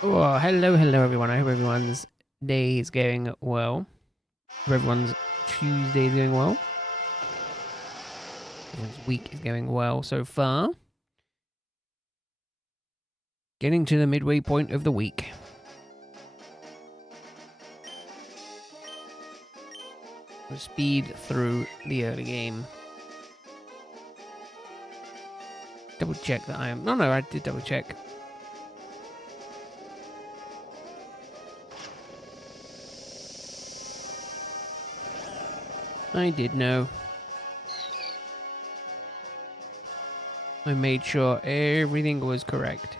Oh, hello everyone. I hope everyone's day is going well. Hope everyone's Tuesday is going well. Everyone's week is going well so far. Getting to the midway point of the week. We'll speed through the early game. Double check that I am. No, I did double check. I did know. I made sure everything was correct.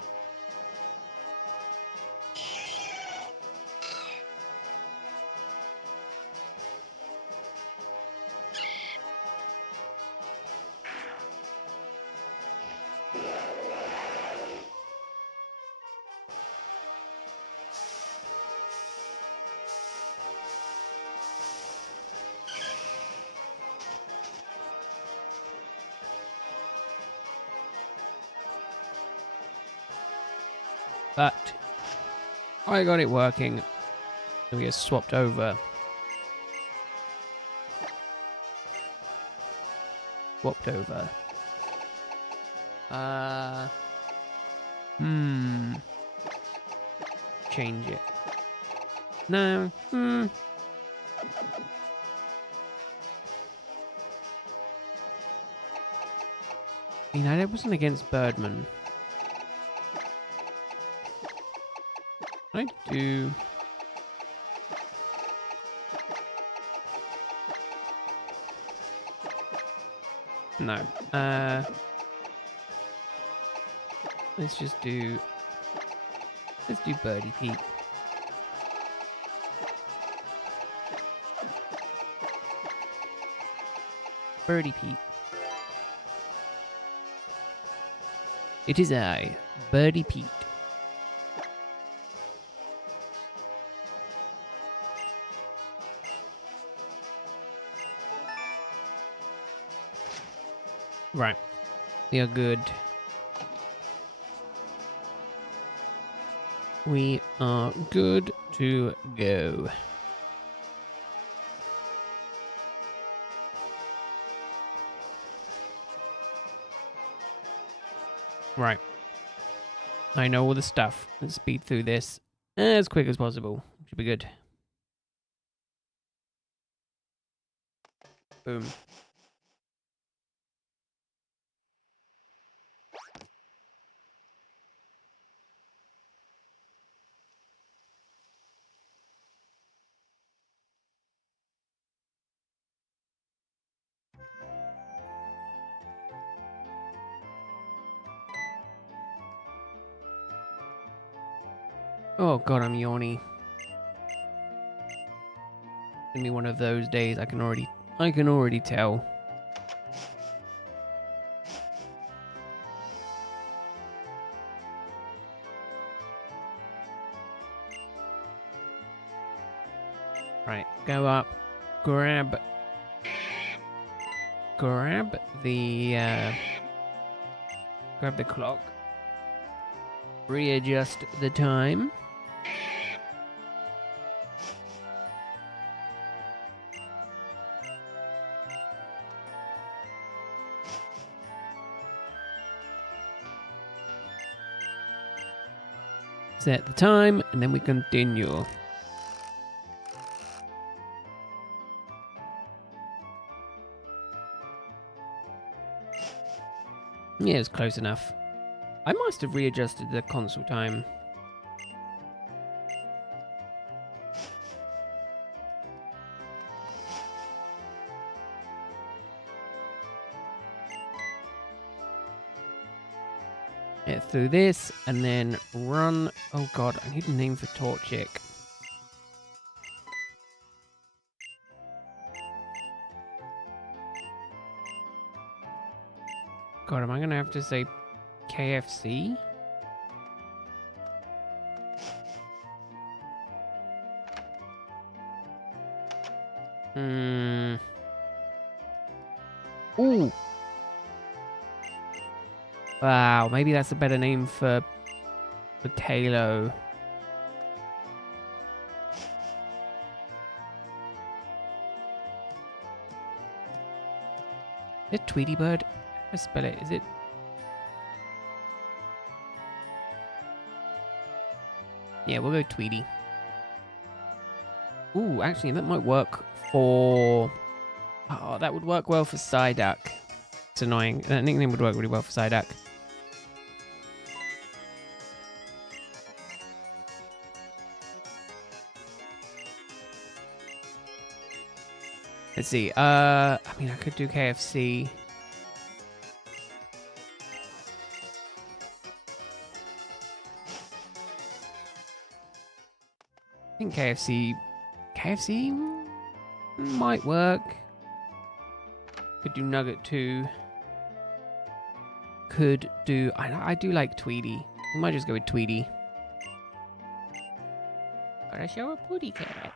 But I got it working. We get swapped over. Swapped over. Change it. No. I mean, I wasn't against Birdman. I do. No. Let's just do. Let's do Birdie Pete. Birdie Pete. It is I, Birdie Pete. Right. We are good. We are good to go. Right. I know all the stuff. Let's speed through this as quick as possible. Should be good. Boom. Oh god, I'm yawny. It's gonna be one of those days. I can already tell. Right, go up, grab the clock, readjust the time. Set the time, and then we continue. Yeah, it's close enough. I must have readjusted the console time. Get through this, and then run. Oh god, I need a name for Torchic. God, am I gonna have to say KFC? Ooh. Wow, maybe that's a better name for Halo. Is it Tweety Bird? How do I spell it? Is it? Yeah, we'll go Tweety. Ooh, actually, that might work for... Oh, that would work well for Psyduck. It's annoying. That nickname would work really well for Psyduck. Let's see. I mean, I could do KFC. I think KFC might work. Could do Nugget too. Could do... I do like Tweety. We might just go with Tweety. Gotta show a putty cat.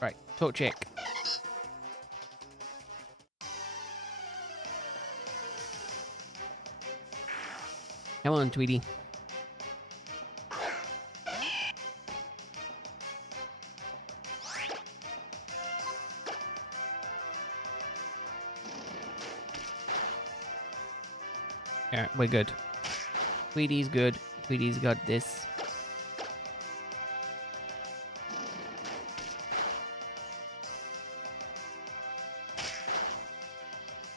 Right, talk chick. Come on, Tweety. Yeah, we're good. Tweety's good. Tweety's got this.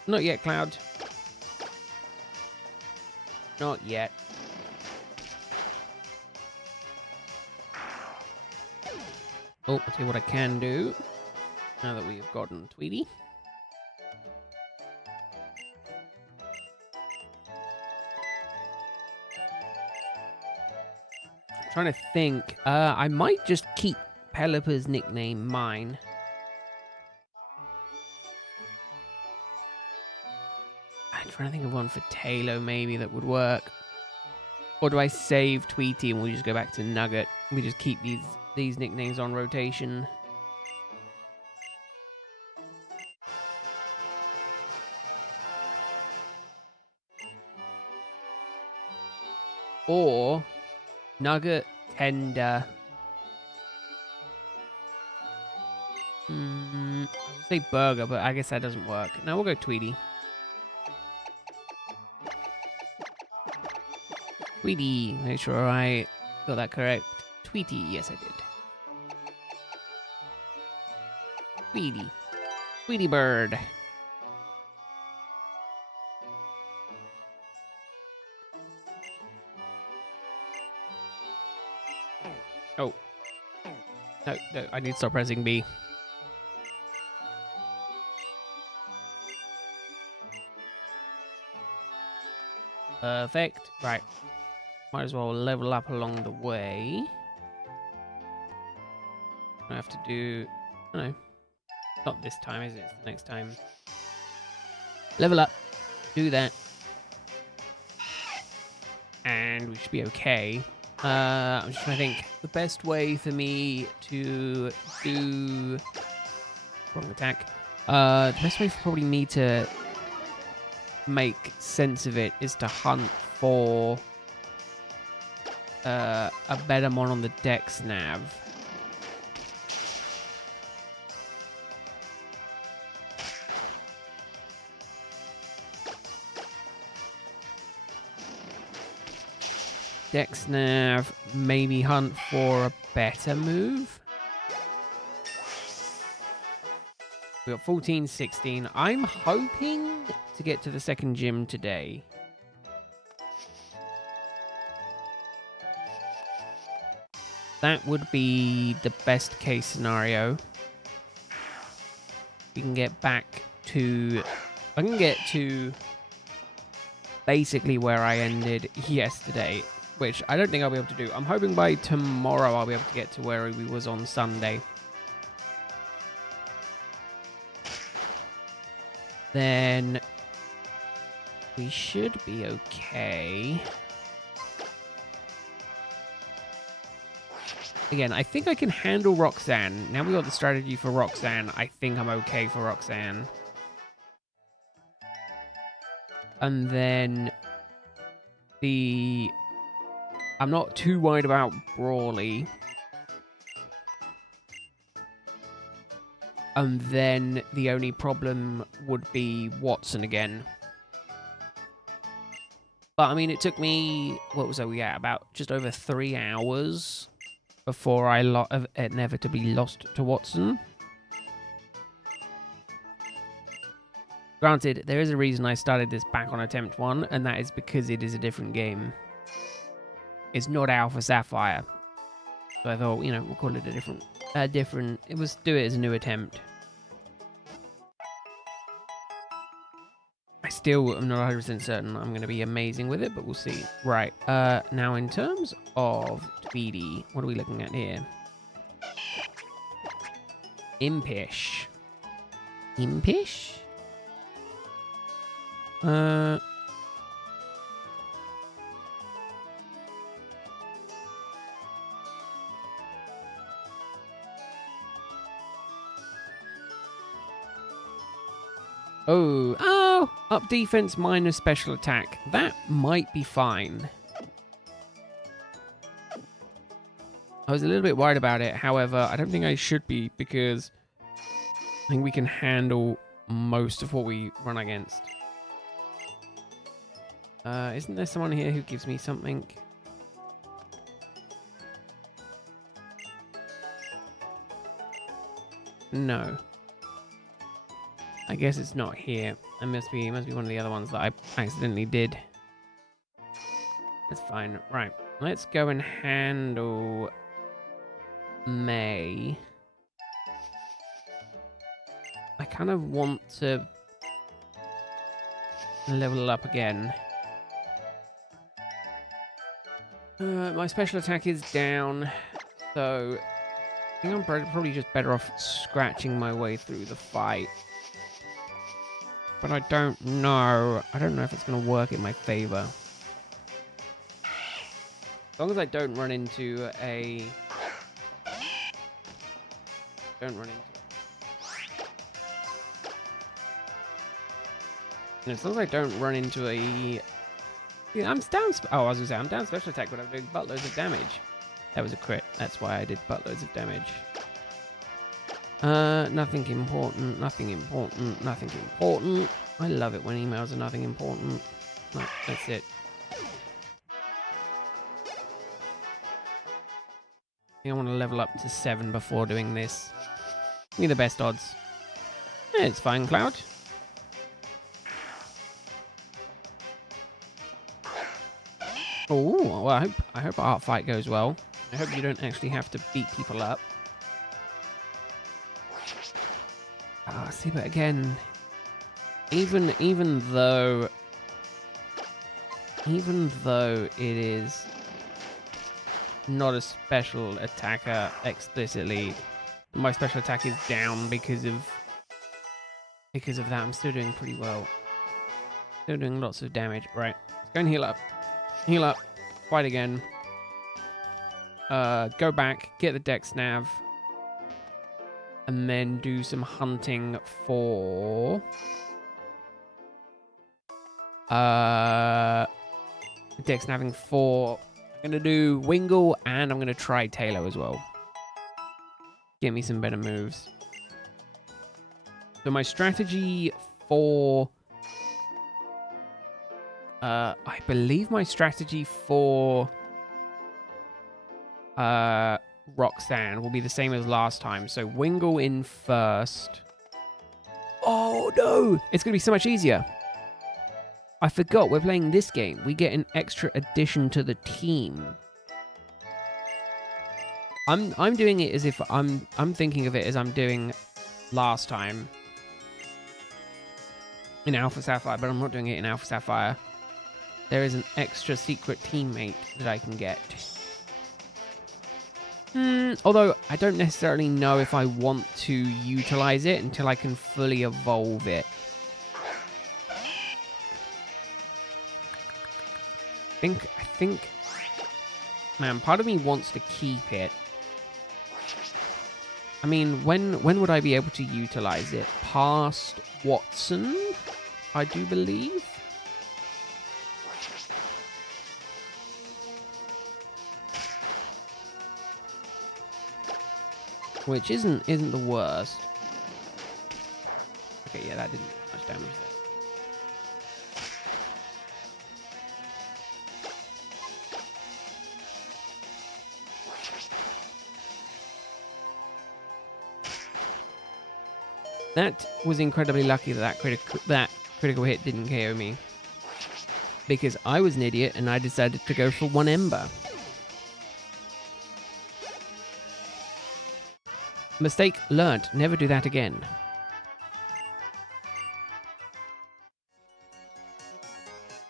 Not yet, Cloud. Not yet. Oh, I'll tell you what I can do. Now that we have gotten Tweety. I'm trying to think. I might just keep Pelipper's nickname mine. I'm trying to think of one for Taylor maybe that would work. Or do I save Tweety and we just go back to Nugget? We just keep these nicknames on rotation. Or Nugget, Tender. I would say Burger, but I guess that doesn't work. No, we'll go Tweety. Tweety, make sure I got that correct. Tweety, yes I did. Tweety. Tweety Bird. Oh. No, I need to stop pressing B. Perfect. Right. Might as well level up along the way. I have to do... No. Not this time, is it? It's the next time. Level up. Do that. And we should be okay. I'm just trying to think. The best way for me to do... Wrong attack. The best way for probably me to make sense of it is to hunt for a better one on the Dex nav. Dex nav, maybe hunt for a better move. We got 14, 16. I'm hoping to get to the second gym today. That would be the best case scenario. We can get back to... I can get to basically where I ended yesterday, which I don't think I'll be able to do. I'm hoping by tomorrow I'll be able to get to where we was on Sunday. Then we should be okay. Again, I think I can handle Roxanne. Now we got the strategy for Roxanne. I think I'm okay for Roxanne. And then I'm not too worried about Brawly. And then the only problem would be Watson again. But I mean, it took me, what was we at? About just over 3 hours before I inevitably lost to Watson. Granted, there is a reason I started this back on attempt 1, and that is because it is a different game. It's not Alpha Sapphire. So I thought, you know, we'll call it a different, do it as a new attempt. I still am not 100% certain I'm going to be amazing with it, but we'll see. Right, now in terms of Tweedy, what are we looking at here? Impish. Impish? Oh, up defense minus special attack. That might be fine. I was a little bit worried about it. However, I don't think I should be because I think we can handle most of what we run against. Isn't there someone here who gives me something? No. I guess it's not here. It must be one of the other ones that I accidentally did. That's fine. Right. Let's go and handle May. I kind of want to level up again. My special attack is down, so I think I'm probably just better off scratching my way through the fight. But I don't know. I don't know if it's going to work in my favor. As long as I don't run into a... As long as I don't run into a... Yeah, I'm down... Oh, I was going to say, I'm down special attack, but I'm doing buttloads of damage. That was a crit. That's why I did buttloads of damage. Nothing important, nothing important, nothing important. I love it when emails are nothing important. No, that's it. I think I want to level up to 7 before doing this. Give me the best odds. Yeah, it's fine, Cloud. Oh, well, I hope our fight goes well. I hope you don't actually have to beat people up. Ah, see, but again, even though it is not a special attacker explicitly, my special attack is down because of that. I'm still doing pretty well. Still doing lots of damage. Right, let's go and heal up. Heal up. Fight again. Go back. Get the Dex Nav. And then do some hunting for... Dex Naving for... I'm going to do Wingle, and I'm going to try Taylor as well. Get me some better moves. So my strategy for... I believe my strategy for... Roxanne will be the same as last time. So Wingle in first. Oh no! It's going to be so much easier. I forgot we're playing this game. We get an extra addition to the team. I'm doing it as if I'm thinking of it as I'm doing last time in Alpha Sapphire, but I'm not doing it in Alpha Sapphire. There is an extra secret teammate that I can get. Although I don't necessarily know if I want to utilize it until I can fully evolve it. I think, man, part of me wants to keep it I mean, when would I be able to utilize it? Past Watson, I do believe. Which isn't the worst. Okay, yeah, that didn't do much damage there. That was incredibly lucky that critical hit didn't KO me. Because I was an idiot and I decided to go for 1 Ember. Mistake learnt. Never do that again.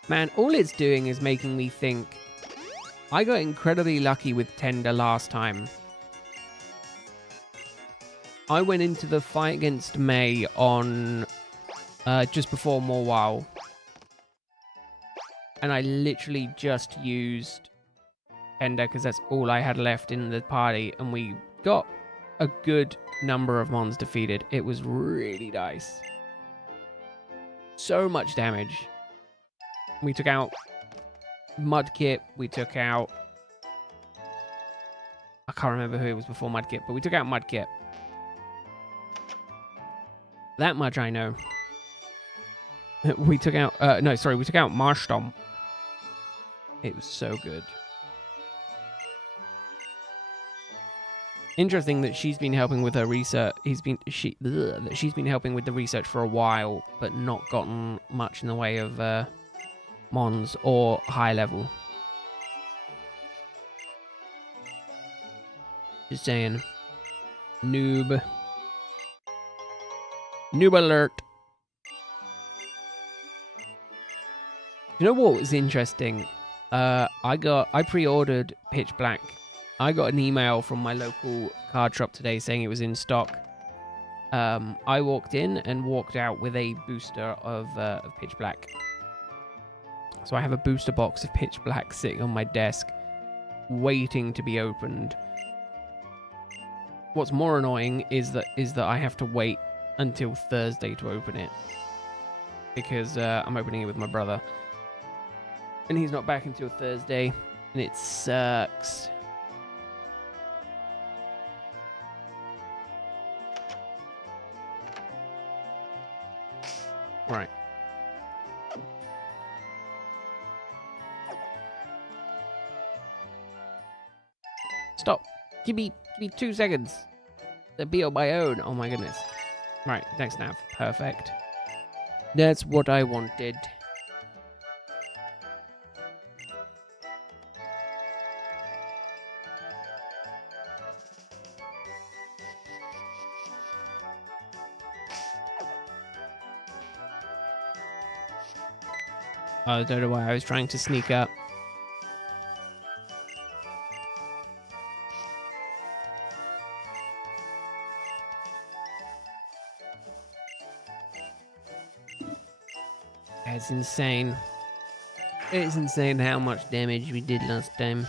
Man, all it's doing is making me think. I got incredibly lucky with Tender last time. I went into the fight against May on just before Morwhile. And I literally just used Tender because that's all I had left in the party. And we got a good number of mons defeated. It was really nice. So much damage. We took out Mudkip. We took out... I can't remember who it was before Mudkip, but we took out Mudkip. That much I know. We took out... no, sorry. We took out Marshtomp. It was so good. Interesting that she's been helping with her research. She's been helping with the research for a while, but not gotten much in the way of mons or high level. Just saying. Noob. Noob alert. You know what was interesting? I pre-ordered Pitch Black. I got an email from my local card shop today saying it was in stock. I walked in and walked out with a booster of Pitch Black. So I have a booster box of Pitch Black sitting on my desk, waiting to be opened. What's more annoying is that I have to wait until Thursday to open it, because I'm opening it with my brother, and he's not back until Thursday, and it sucks. Right. Stop. Give me 2 seconds. To be on my own. Oh my goodness. Right, next nav. Perfect. That's what I wanted. I don't know why I was trying to sneak up. It's insane. It's insane how much damage we did last time.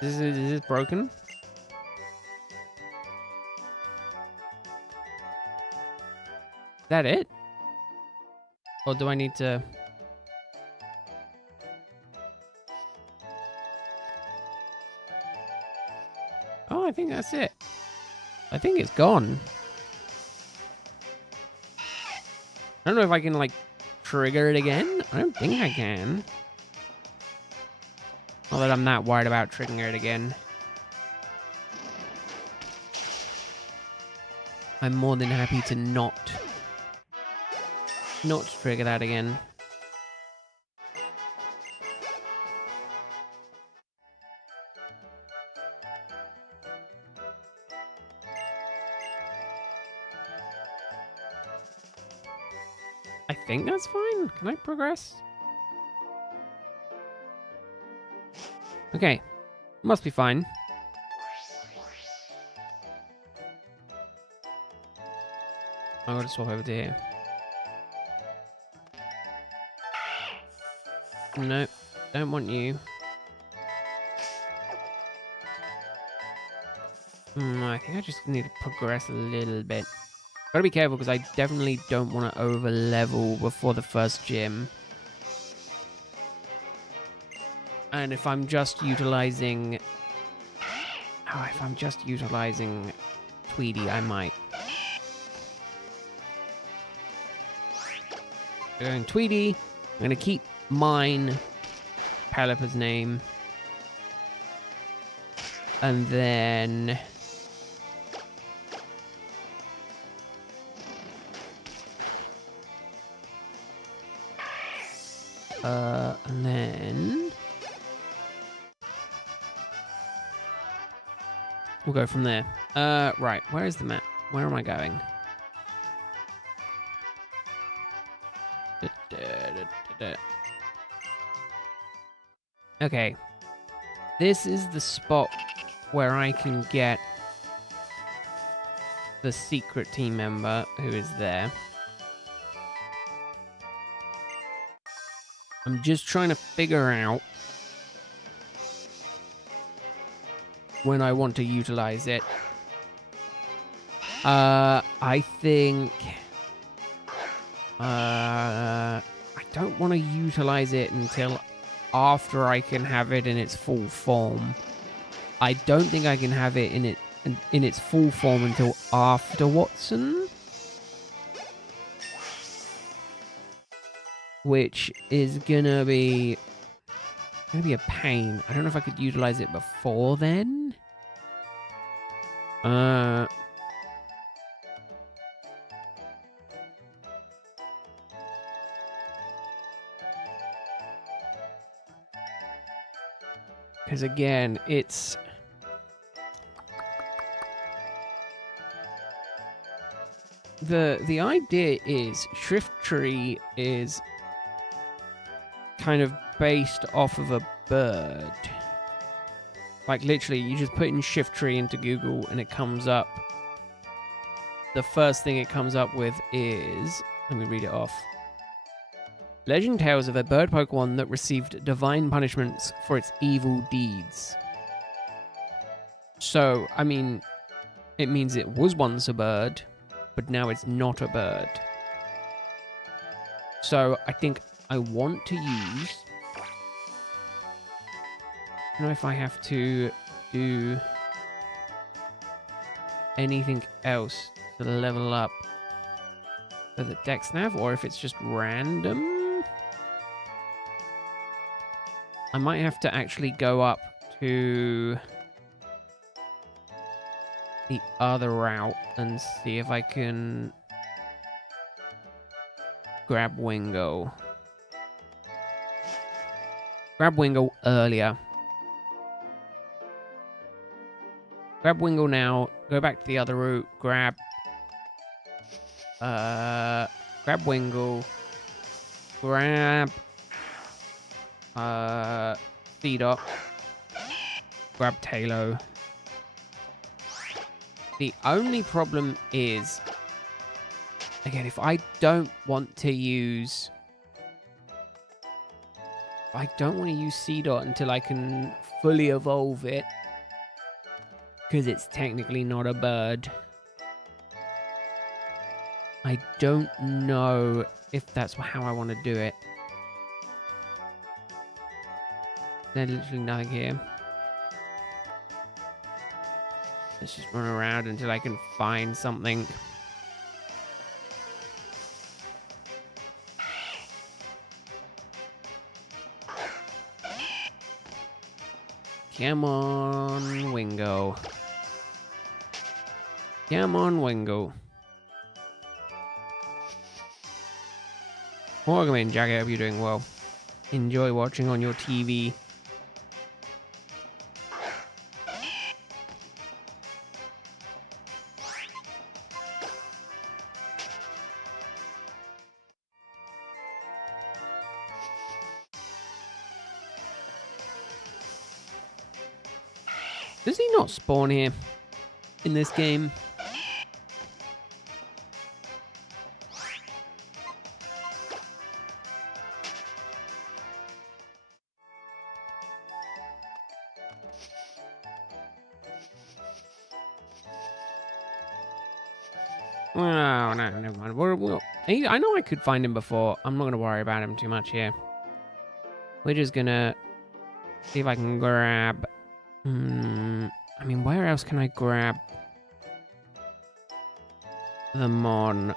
Is this broken? Is that it? Or do I need to... Oh, I think that's it. I think it's gone. I don't know if I can, like, trigger it again. I don't think I can. Not that I'm not worried about triggering it again. I'm more than happy to not trigger that again. I think that's fine. Can I progress? Okay. Must be fine. I'm going to swap over to here. No, don't want you. I think I just need to progress a little bit. Gotta be careful because I definitely don't want to over level before the first gym. And if I'm just utilizing... Oh, if I'm just utilizing Tweedy, I might. Going Tweedy. I'm going to keep mine Pelipper's name. And then... and then... We'll go from there. Right. Where is the map? Where am I going? Okay. This is the spot where I can get the secret team member who is there. I'm just trying to figure out when I want to utilize it. I think... I don't want to utilize it until after I can have it in its full form. I don't think I can have it in its full form until after Watson. Which is gonna be a pain. I don't know if I could utilize it before then. Because again, it's... The idea is Shift Tree is kind of based off of a bird. Like literally, you just put in Shift Tree into Google and it comes up. The first thing it comes up with is... Let me read it off. Legend tells of a bird Pokemon that received divine punishments for its evil deeds. So, I mean, it means it was once a bird, but now it's not a bird. So, I think I want to use... I don't know if I have to do anything else to level up for the Dex Nav, or if it's just random. I might have to actually go up to the other route and see if I can grab Wingo. Grab Wingo earlier. Grab Wingo now, go back to the other route, grab Wingo, grab C-Dot, grab Talo. The only problem is, again, if I don't want to use... I don't want to use C-Dot until I can fully evolve it. Because it's technically not a bird. I don't know if that's how I want to do it. There's literally nothing here. Let's just run around until I can find something. Come on, Wingo. Come on, Wingo. Welcome in, Jack. I hope you're doing well. Enjoy watching on your TV. Does he not spawn here in this game? Oh, no, never mind. I know I could find him before. I'm not going to worry about him too much here. We're just going to see if I can grab... I mean, where else can I grab them on?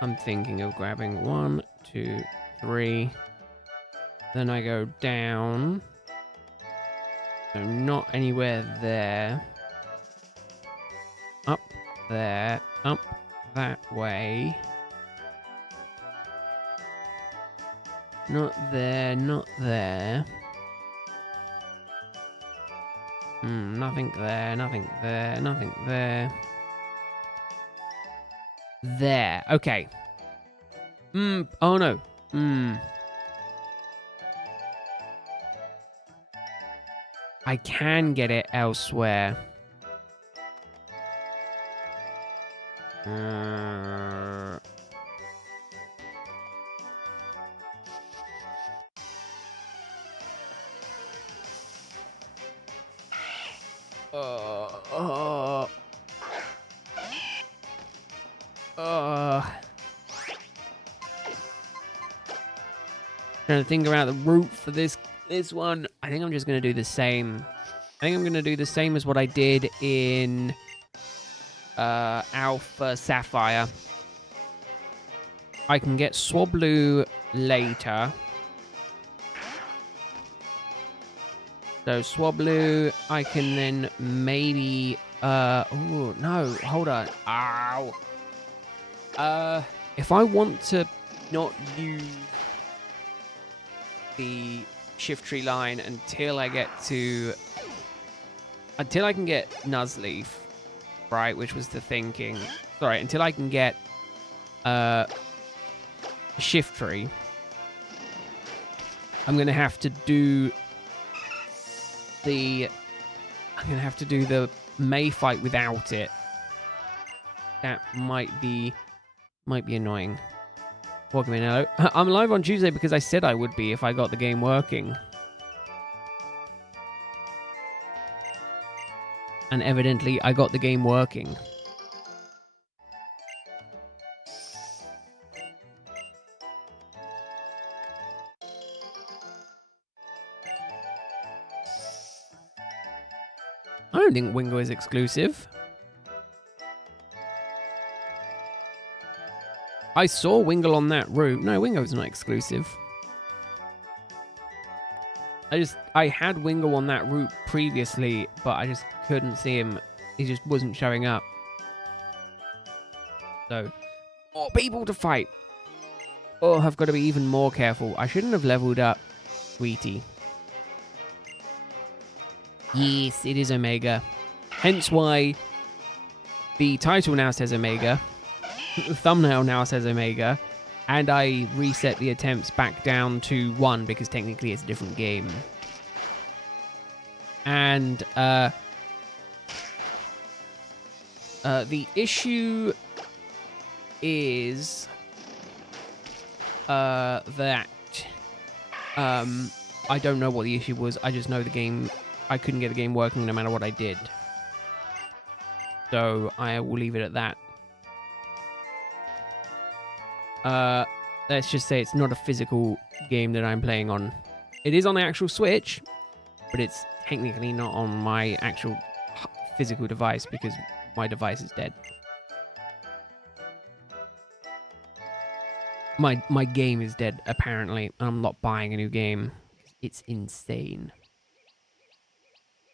I'm thinking of grabbing 1, 2, 3. Then I go down. So not anywhere there. Up there. Up that way. Not there, not there. Nothing there, nothing there, nothing there. There, okay. Oh no. I can get it elsewhere. Trying to think about the route for this one. I think I'm just going to do the same. I think I'm going to do the same as what I did in Alpha Sapphire. I can get Swablu later. So Swablu, I can then maybe... oh, no, hold on. Ow. If I want to not use the shift tree line until I get to... Until I can get Nuzleaf, right, which was the thinking. Sorry, until I can get shift tree, I'm going to have to do the... I'm going to have to do the May fight without it. That might be annoying. Welcome in, hello. I'm live on Tuesday because I said I would be if I got the game working. And evidently, I got the game working. I don't think Wingo is exclusive. I saw Wingle on that route. No, Wingo's not exclusive. I had Wingle on that route previously, but I just couldn't see him. He just wasn't showing up. So, more people to fight. Oh, I've got to be even more careful. I shouldn't have leveled up Sweetie. Yes, it is Omega. Hence why the title now says Omega. The thumbnail now says Omega. And I reset the attempts back down to 1 because technically it's a different game. And the issue is that I don't know what the issue was. I just know the game, I couldn't get the game working no matter what I did. So I will leave it at that. Let's just say it's not a physical game that I'm playing on. It is on the actual Switch, but it's technically not on my actual physical device because my device is dead. My game is dead, apparently. I'm not buying a new game. It's insane.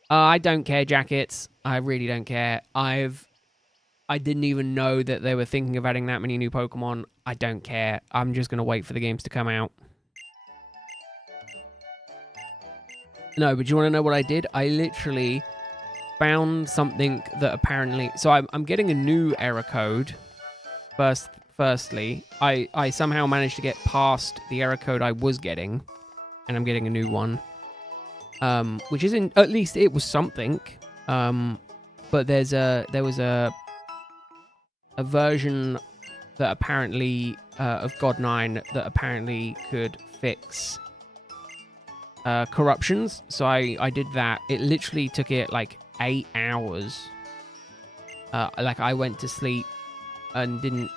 I don't care, Jackets. I really don't care. I didn't even know that they were thinking of adding that many new Pokemon. I don't care. I'm just going to wait for the games to come out. No, but you want to know what I did? I literally found something that apparently... So I'm getting a new error code. Firstly, I somehow managed to get past the error code I was getting. And I'm getting a new one. Which isn't... At least it was something. But there was a version that apparently of God 9 that apparently could fix corruptions. So I did that. It literally took it like 8 hours Like I went to sleep and didn't,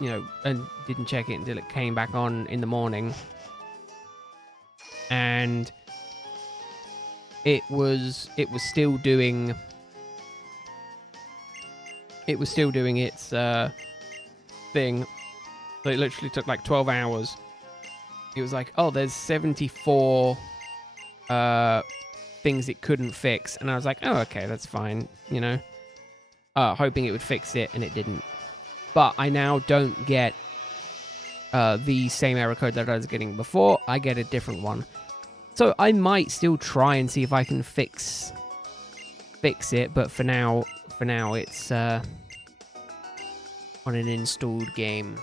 and didn't check it until it came back on in the morning. And it was still doing its thing. So it literally took like 12 hours. It was like, oh, there's 74 things it couldn't fix. And I was like, oh, okay, that's fine, hoping it would fix it, and it didn't. But I now don't get the same error code that I was getting before. I get a different one. So I might still try and see if I can fix it, but for now it's on an installed game.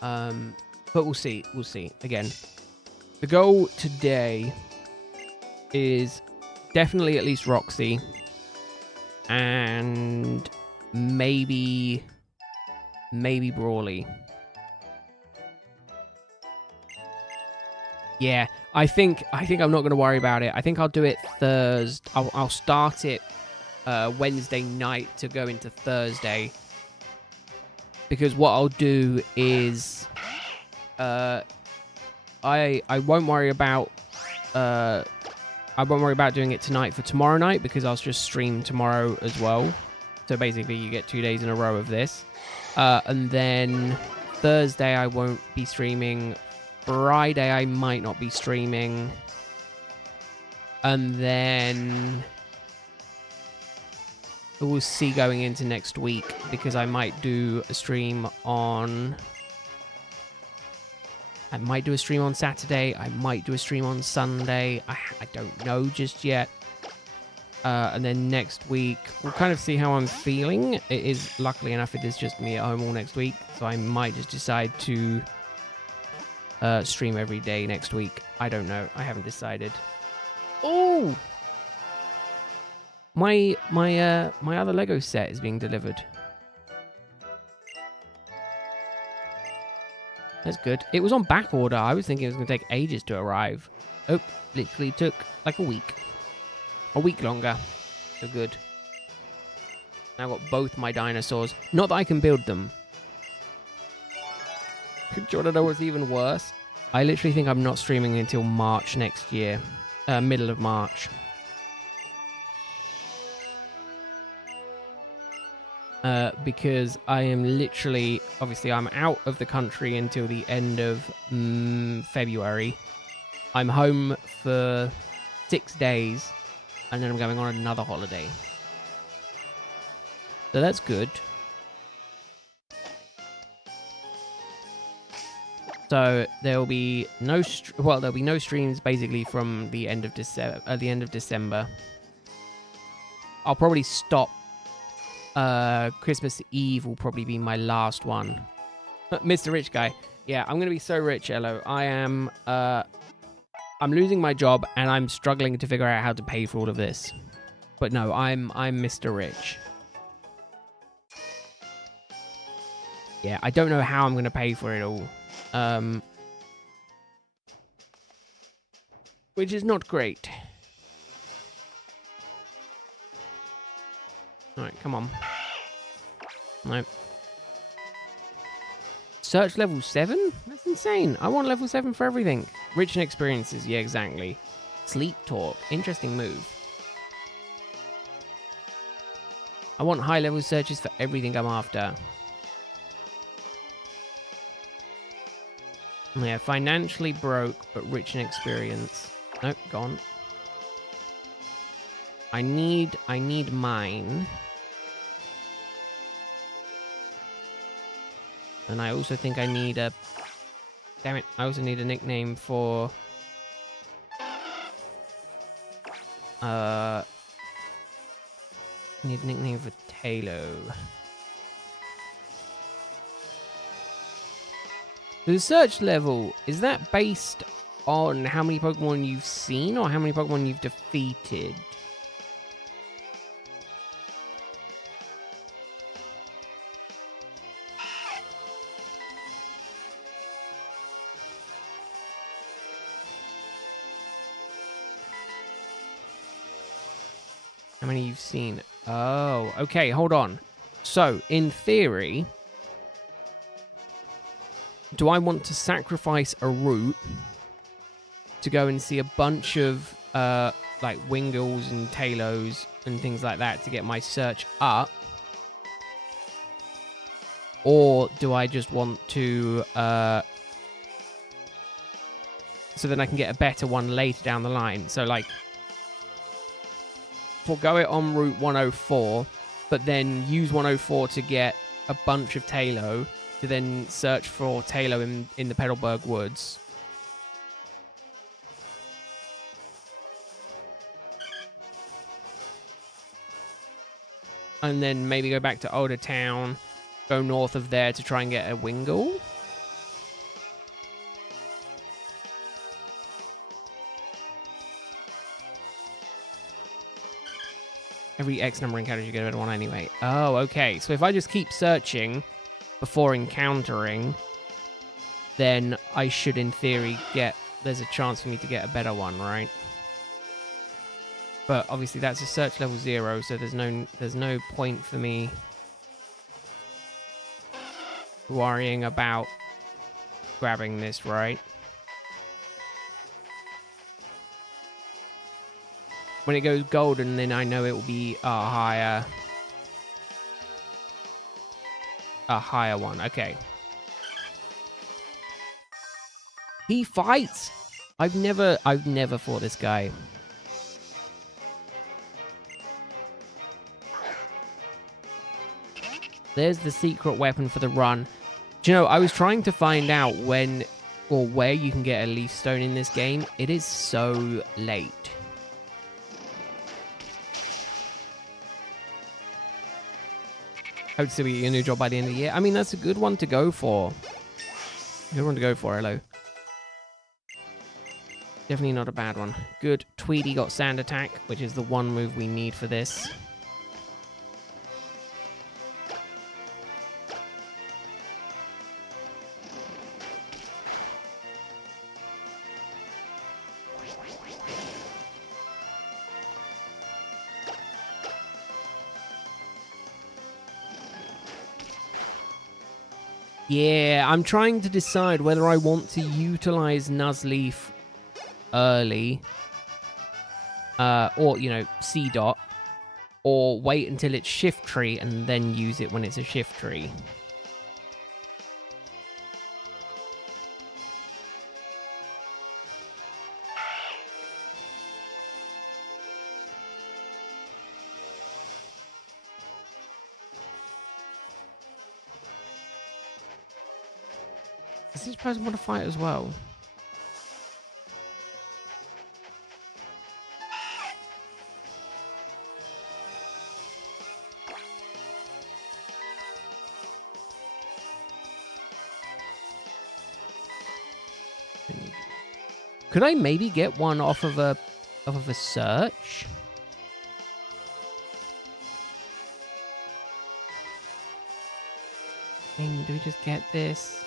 But we'll see. Again, the goal today is definitely at least Roxy, and maybe Brawly. Yeah, I think I'm not going to worry about it. I think I'll do it Thursday. I'll start it Wednesday night to go into Thursday. Because what I'll do is I won't worry about doing it tonight for tomorrow night, because I'll just stream tomorrow as well. So basically you get 2 days in a row of this. And then Thursday I won't be streaming. Friday I might not be streaming. And then we'll see going into next week, because I might do a stream on... I might do a stream on Saturday. I might do a stream on Sunday. I don't know just yet. And then next week, we'll kind of see how I'm feeling. It is, luckily enough, it is just me at home all next week. So I might just decide to stream every day next week. I don't know. I haven't decided. Oh! My other Lego set is being delivered. That's good. It was on back order. I was thinking it was going to take ages to arrive. Oh, literally took like a week. A week longer. So good. Now I've got both my dinosaurs. Not that I can build them. Do you want to know what's even worse? I literally think I'm not streaming until March next year. Middle of March. Because I am literally, obviously I'm out of the country until the end of February. I'm home for 6 days, and then I'm going on another holiday. So that's good. So there'll be no streams basically from the end of December. I'll probably stop. Christmas Eve will probably be my last one. Mr. Rich Guy. Yeah, I'm gonna be so rich, Elo. I'm losing my job, and I'm struggling to figure out how to pay for all of this. But no, I'm Mr. Rich. Yeah, I don't know how I'm gonna pay for it all. Which is not great. Alright, come on. No. Search level 7? That's insane. I want level 7 for everything. Rich in experiences. Yeah, exactly. Sleep talk. Interesting move. I want high level searches for everything I'm after. Yeah, financially broke, but rich in experience. Nope, gone. I need mine. And I also think I need a... Damn it, I also need a nickname for... I need a nickname for Talo. The search level, is that based on how many Pokemon you've seen or how many Pokemon you've defeated? How many you've seen? Oh, okay, hold on. So, in theory, do I want to sacrifice a route to go and see a bunch of, like, Wingles and Talos and things like that to get my search up? Or do I just want to, so then I can get a better one later down the line? So, like, forgo it on Route 104, but then use 104 to get a bunch of Talo, to then search for Talo in the Petalburg Woods. And then maybe go back to Older Town, go north of there to try and get a Wingull. Every X number of encounters you get a better one anyway. Oh, okay. So if I just keep searching before encountering, then I should, in theory, there's a chance for me to get a better one, right? But obviously that's a search level 0, so there's no point for me worrying about grabbing this, right? When it goes golden, then I know it will be a higher one. Okay. He fights. I've never fought this guy. There's the secret weapon for the run. Do you know, I was trying to find out when or where you can get a leaf stone in this game. It is so late. Hope to see you a new job by the end of the year. I mean, that's a good one to go for. Good one to go for, hello. Definitely not a bad one. Good. Tweedy got Sand Attack, which is the one move we need for this. Yeah, I'm trying to decide whether I want to utilize Nuzleaf early, or, you know, C-Dot, or wait until it's Shift Tree and then use it when it's a Shift Tree. Does this person want to fight as well? Could I maybe get one off of a search? Do we just get this?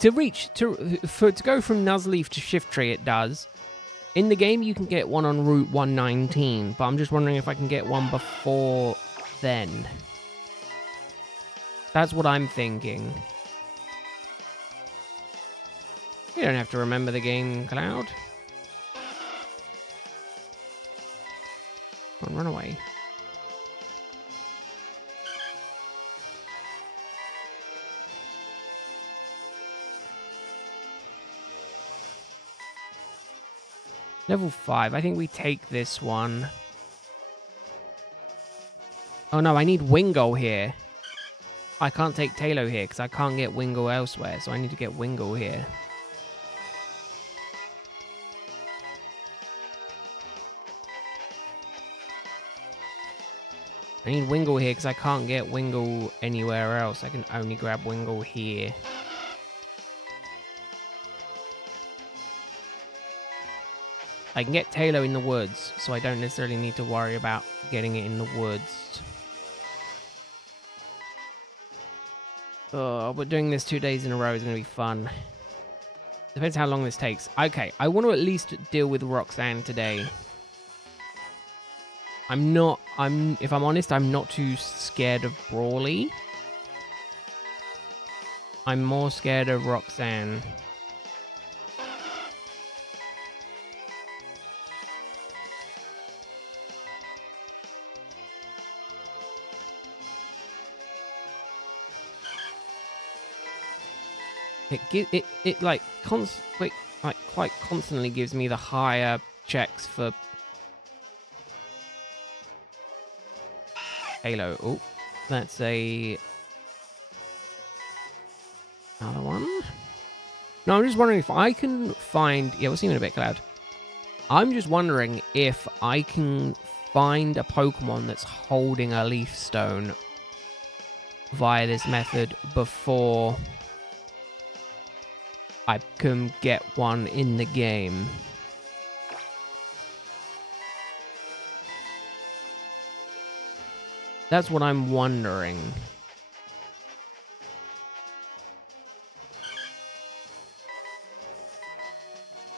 To go from Nuzleaf to Shift Tree, it does. In the game, you can get one on Route 119, but I'm just wondering if I can get one before then. That's what I'm thinking. You don't have to remember the game, Cloud. Come on, run away. Level 5. I think we take this one. Oh no, I need Wingull here. I can't take Talo here because I can't get Wingull elsewhere, so I need to get Wingull here. I need Wingull here because I can't get Wingull anywhere else. I can only grab Wingull here. I can get Talo in the woods, so I don't necessarily need to worry about getting it in the woods. Oh, but doing this 2 days in a row is going to be fun. Depends how long this takes. Okay, I want to at least deal with Roxanne today. If I'm honest, I'm not too scared of Brawly. I'm more scared of Roxanne. It like quite constantly gives me the higher checks for Halo. Oh, that's another one. No, I'm just wondering if I can find. Yeah, we'll see in a bit, Cloud. I'm just wondering if I can find a Pokemon that's holding a Leaf Stone via this method before I can get one in the game. That's what I'm wondering.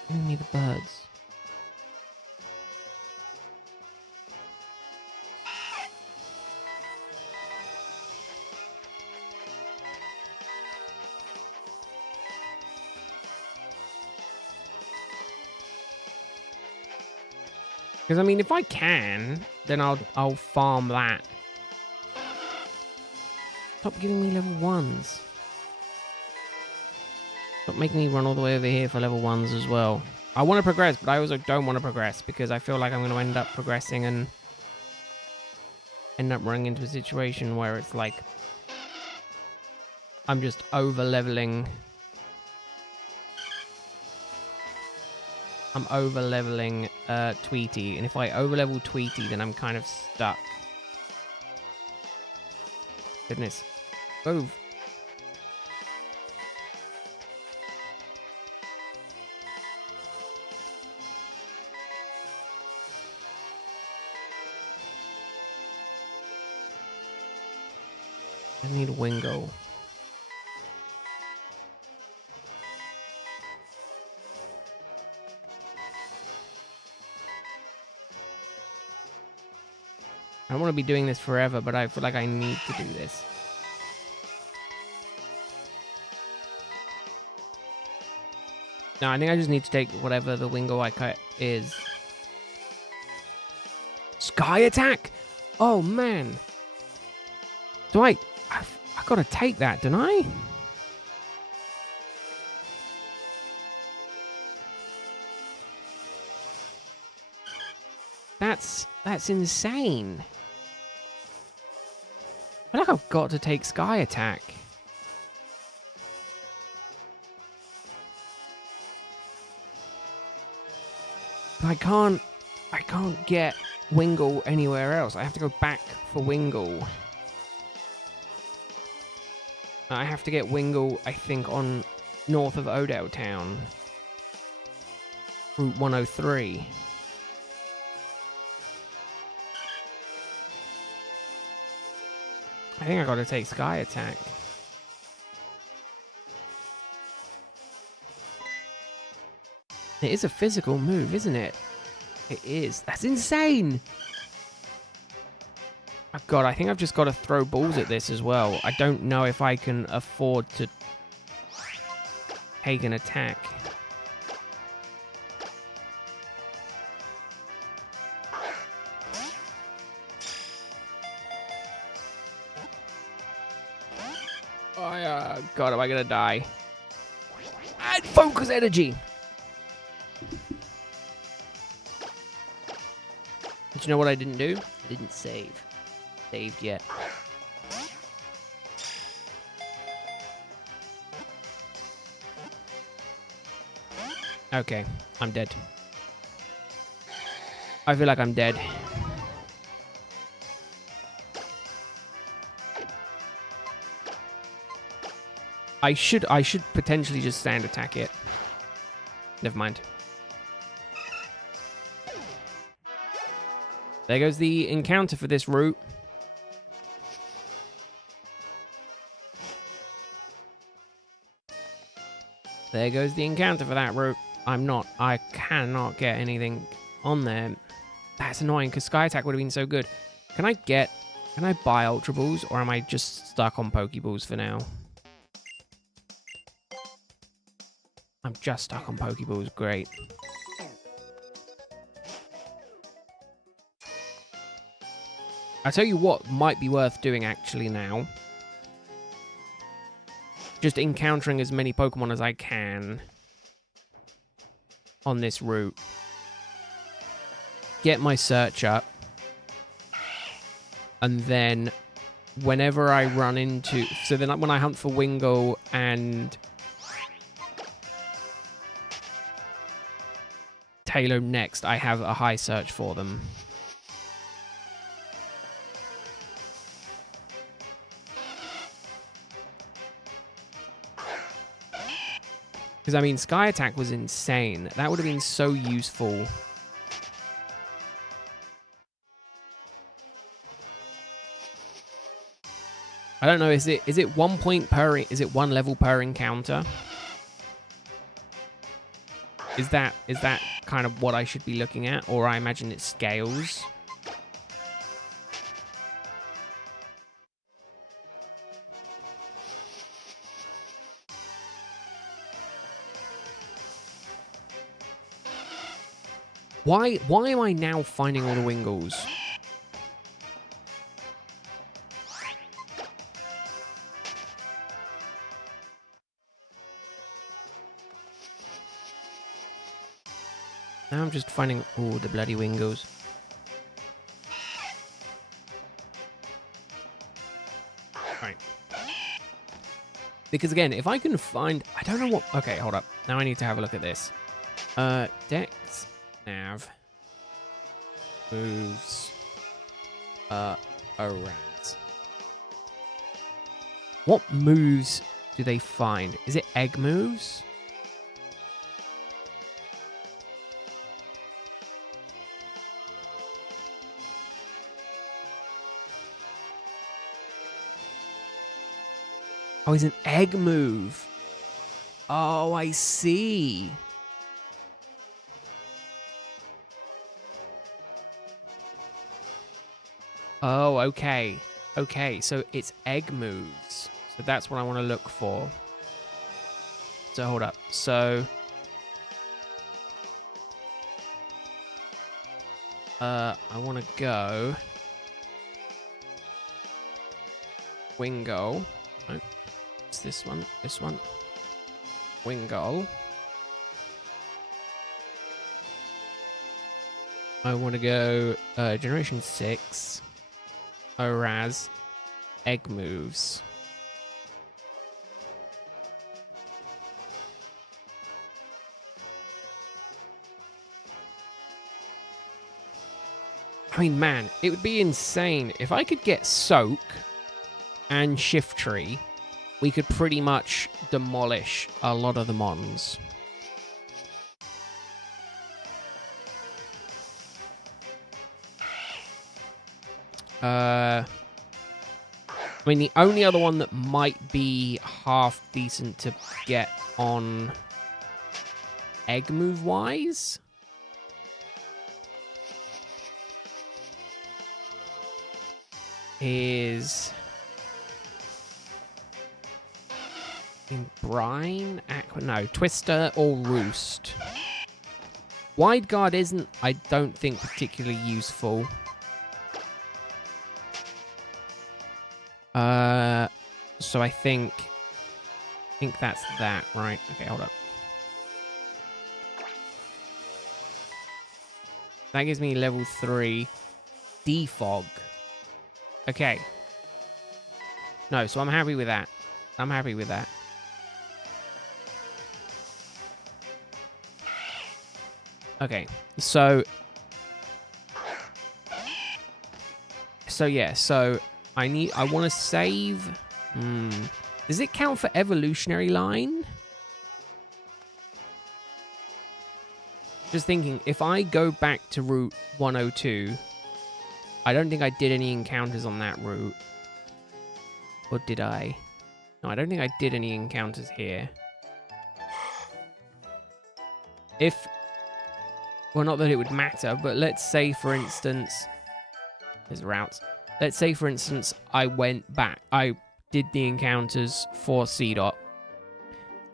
Give me the birds. Because I mean, if I can, then I'll farm that. Stop giving me level 1s. Stop making me run all the way over here for level 1s as well. I want to progress, but I also don't want to progress because I feel like I'm going to end up progressing and end up running into a situation where it's like I'm just over-leveling. I'm over-leveling Tweety, and if I over-level Tweety, then I'm kind of stuck. Goodness. Move. I need a Wingo. I don't want to be doing this forever, but I feel like I need to do this. No, I think I just need to take whatever the Wingo I cut is. Sky attack! Oh, man. Do I gotta take that, don't I? That's insane. I feel like I've got to take Sky Attack. But I can't get Wingle anywhere else. I have to go back for Wingle. I have to get Wingle, I think, on north of Odell Town. Route 103. I think I gotta take Sky Attack. It is a physical move, isn't it? It is. That's insane! Oh God, I think I've just got to throw balls at this as well. I don't know if I can afford to take an attack. Oh, God, am I going to die? And focus energy! Did you know what I didn't do? I didn't save. Saved yet. Okay, I'm dead. I feel like I'm dead. I should potentially just stand attack it. Never mind. There goes the encounter for this route. There goes the encounter for that route. I cannot get anything on there. That's annoying because Sky Attack would have been so good. Can I buy Ultra Balls or am I just stuck on Pokeballs for now? I'm just stuck on Pokeballs. Great. I'll tell you what might be worth doing actually now. Just encountering as many Pokemon as I can on this route. Get my search up. And then whenever I run into... So then when I hunt for Wingull and Tailo next, I have a high search for them. Because, I mean, Sky Attack was insane. That would have been so useful. I don't know, is it 1 point per... Is it 1 level per encounter? Is that kind of what I should be looking at? Or I imagine it scales. Why am I now finding all the Wingulls? Now I'm just finding all the bloody Wingulls. Right. Because again, if I can find... I don't know what... Okay, hold up. Now I need to have a look at this. Dex... Nav moves around. What moves do they find? Is it egg moves? Oh, it's an egg move. Oh, I see. Oh, okay. Okay, so it's egg moves. So that's what I want to look for. So hold up. So I want to go Wingull. No, it's this one. This one. Wingull. I want to go Generation 6. Oraz egg moves. I mean, man, it would be insane. If I could get Soak and Shiftry, we could pretty much demolish a lot of the Mons. I mean, the only other one that might be half decent to get on egg move wise is in Brine, no, Twister or Roost. Wide Guard isn't, I don't think, particularly useful. So I think that's that, right? Okay, hold up. That gives me level 3 defog. Okay. No, so I'm happy with that. I'm happy with that. Okay, so yeah, so I want to save. Does it count for evolutionary line? Just thinking, if I go back to Route 102, I don't think I did any encounters on that route. Or did I? No, I don't think I did any encounters here. If, well, not that it would matter, but let's say, for instance, there's routes. Let's say, for instance, I went back. I did the encounters for C-Dot.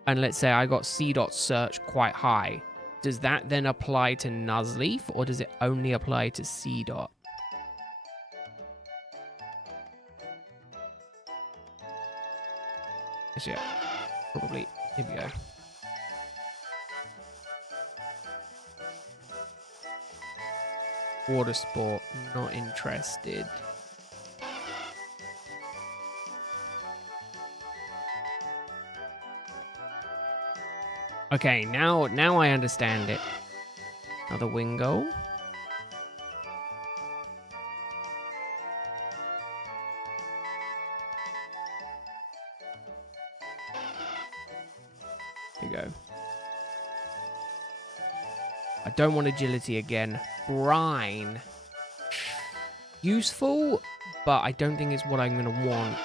And let's say I got C-Dot search quite high. Does that then apply to Nuzleaf, or does it only apply to C-Dot? Yeah, probably. Here we go. Water sport, not interested. Okay, now I understand it. Another Wingull. Here you go. I don't want agility again. Brine. Useful, but I don't think it's what I'm going to want.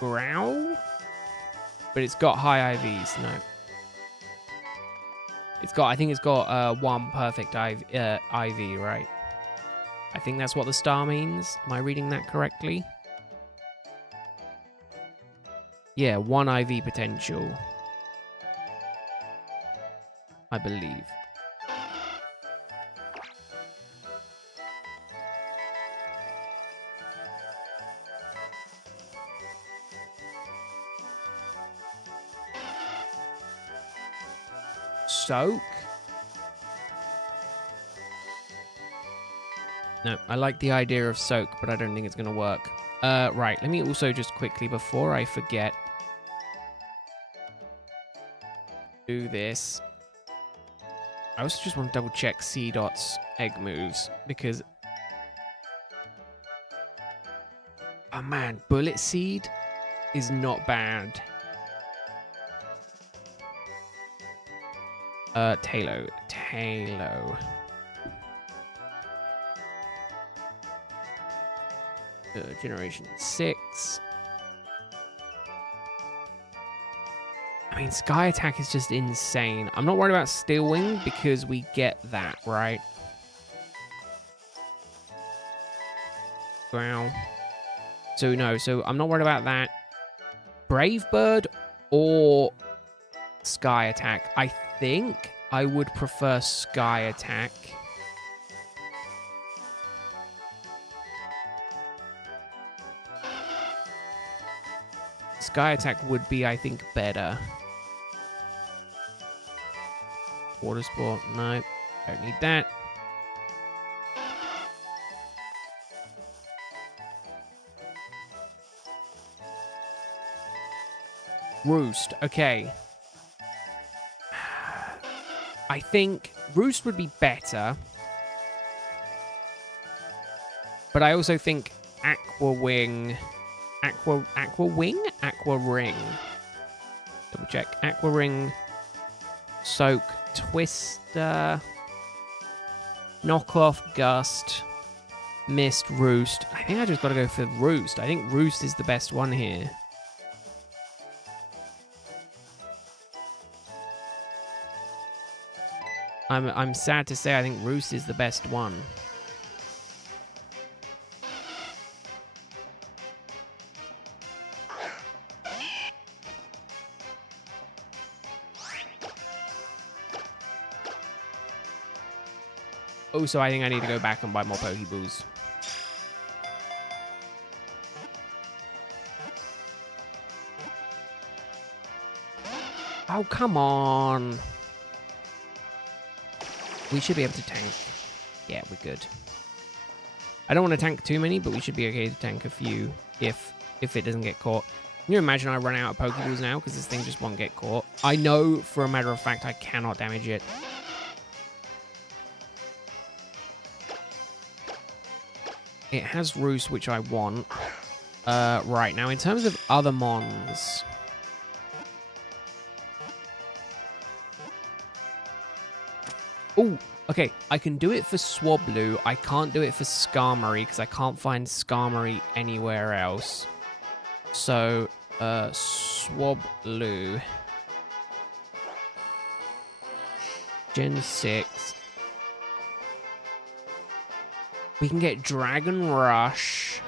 Growl? But it's got high IVs. No. It's got, I think it's got one perfect IV, right? I think that's what the star means. Am I reading that correctly? Yeah, one IV potential. I believe. Soak? No, I like the idea of soak, but I don't think it's going to work. Right, let me also just quickly, before I forget, do this. I also just want to double check C-Dot's egg moves, because... Oh man, Bullet Seed is not bad. Talo. Generation 6. I mean, Sky Attack is just insane. I'm not worried about Steel Wing because we get that, right? Growl. So, no. So, I'm not worried about that. Brave Bird or Sky Attack. I think I would prefer Sky Attack. Sky Attack would be, I think, better. Water Sport, no. Don't need that. Roost, okay. I think Roost would be better. But I also think Aqua Wing... Aqua Wing? Aqua Ring. Double check. Aqua Ring, Soak, Twister, Knockoff, Gust, Mist, Roost. I think I just got to go for Roost. I think Roost is the best one here. I'm sad to say I think Roost is the best one. Also, I think I need to go back and buy more Pokeballs. Oh, come on. We should be able to tank. Yeah, we're good. I don't want to tank too many, but we should be okay to tank a few if it doesn't get caught. Can you imagine I run out of Pokeballs now because this thing just won't get caught? I know for a matter of fact I cannot damage it. It has Roost, which I want. Right, now in terms of other Mons... Oh, okay. I can do it for Swablu. I can't do it for Skarmory because I can't find Skarmory anywhere else. So, Swablu. Gen 6. We can get Dragon Rush,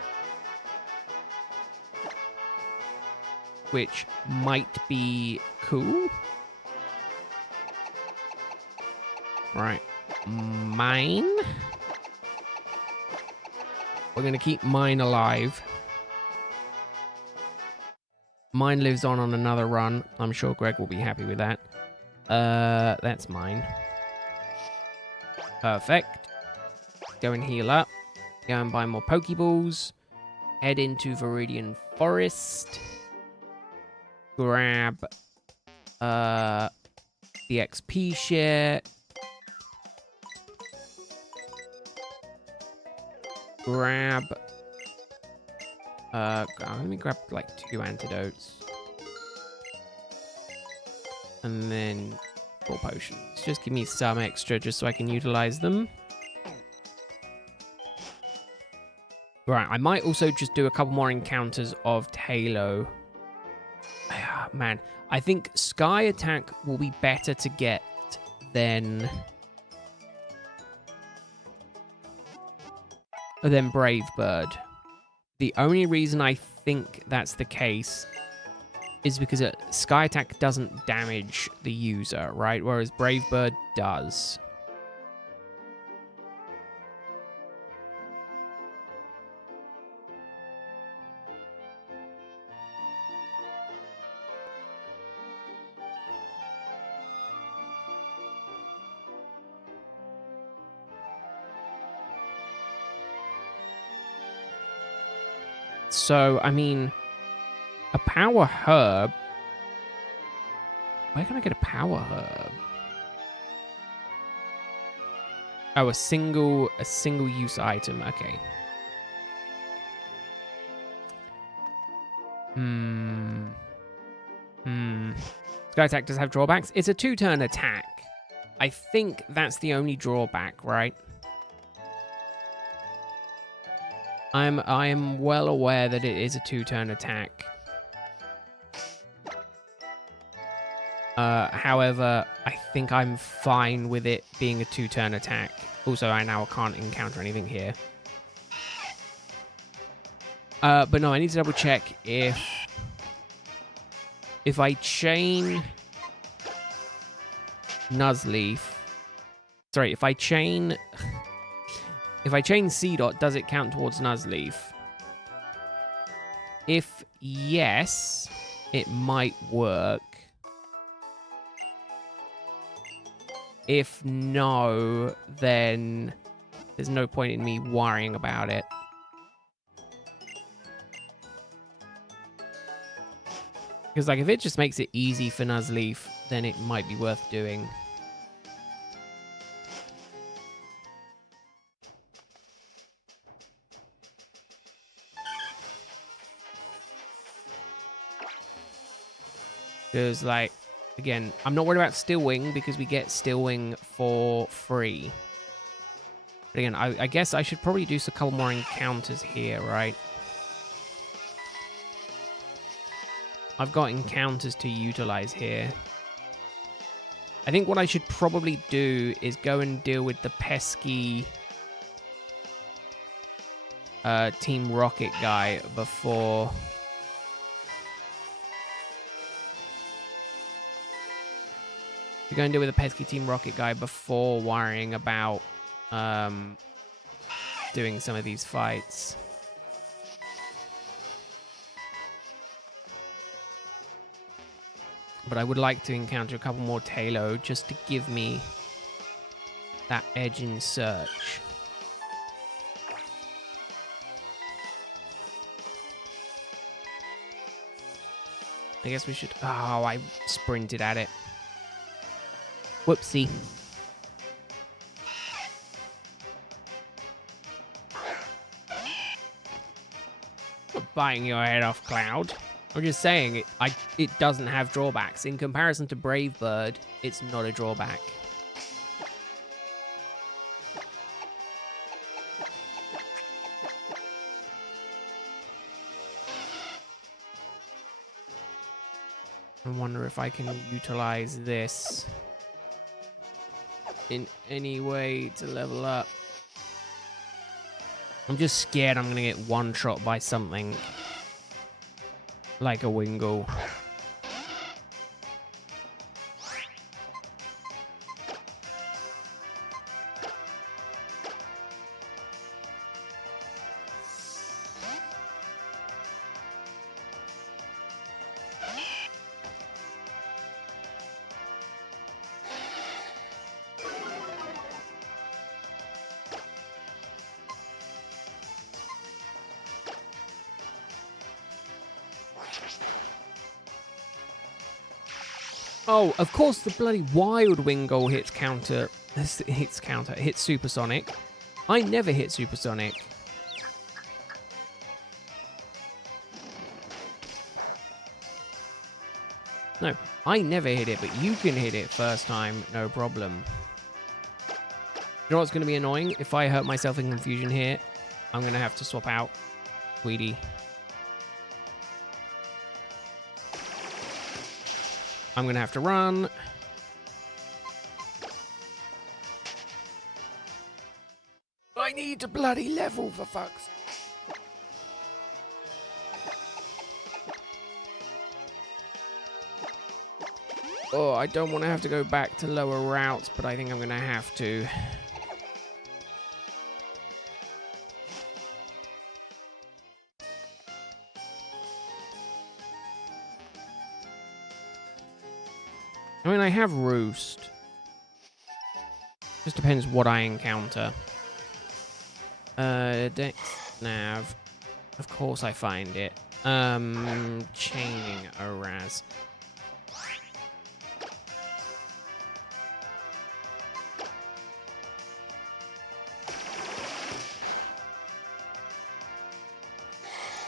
which might be cool. Right. Mine. We're going to keep Mine alive. Mine lives on another run. I'm sure Greg will be happy with that. That's Mine. Perfect. Go and heal up. Go and buy more Pokeballs. Head into Viridian Forest. Grab the XP share. Grab let me grab like 2 antidotes. And then 4 potions. Just give me some extra just so I can utilize them. Right, I might also just do a couple more encounters of Talo. Man, I think Sky Attack will be better to get than Brave Bird. The only reason I think that's the case is because Sky Attack doesn't damage the user, right? Whereas Brave Bird does. So, I mean, a power herb. Where can I get a power herb? Oh, a single use item. Okay. Sky Attack does have drawbacks. It's a 2-turn attack. I think that's the only drawback, right? I am well aware that it is a 2-turn attack. However, I think I'm fine with it being a 2-turn attack. Also, I now can't encounter anything here. But no, I need to double check if I chain Nuzleaf. Sorry, if I chain C-Dot, does it count towards Nuzleaf? If yes, it might work. If no, then there's no point in me worrying about it. Because, like, if it just makes it easy for Nuzleaf, then it might be worth doing. Because, like, again, I'm not worried about Steel Wing because we get Steel Wing for free. But again, I guess I should probably do a couple more encounters here, right? I've got encounters to utilize here. I think what I should probably do is go and deal with the pesky Team Rocket guy before... Go and deal with the pesky Team Rocket guy before worrying about doing some of these fights. But I would like to encounter a couple more Talo just to give me that edge in search. I guess we should... Oh, I sprinted at it. Whoopsie. I'm not biting your head off, Cloud. I'm just saying it doesn't have drawbacks. In comparison to Brave Bird, it's not a drawback. I wonder if I can utilize this in any way to level up. I'm just scared I'm gonna get one-shot by something like a Wingull. Oh, of course the bloody wild Wingull hits supersonic. I never hit supersonic. No, I never hit it, but you can hit it first time, no problem. You know what's going to be annoying? If I hurt myself in confusion here, I'm going to have to swap out Tweedy. I'm going to have to run. I need to bloody level, for fuck's sake. Oh, I don't want to have to go back to lower routes, but I think I'm going to have to. I mean, I have Roost. Just depends what I encounter. Dex Nav. Of course I find it. Chaining Oraz.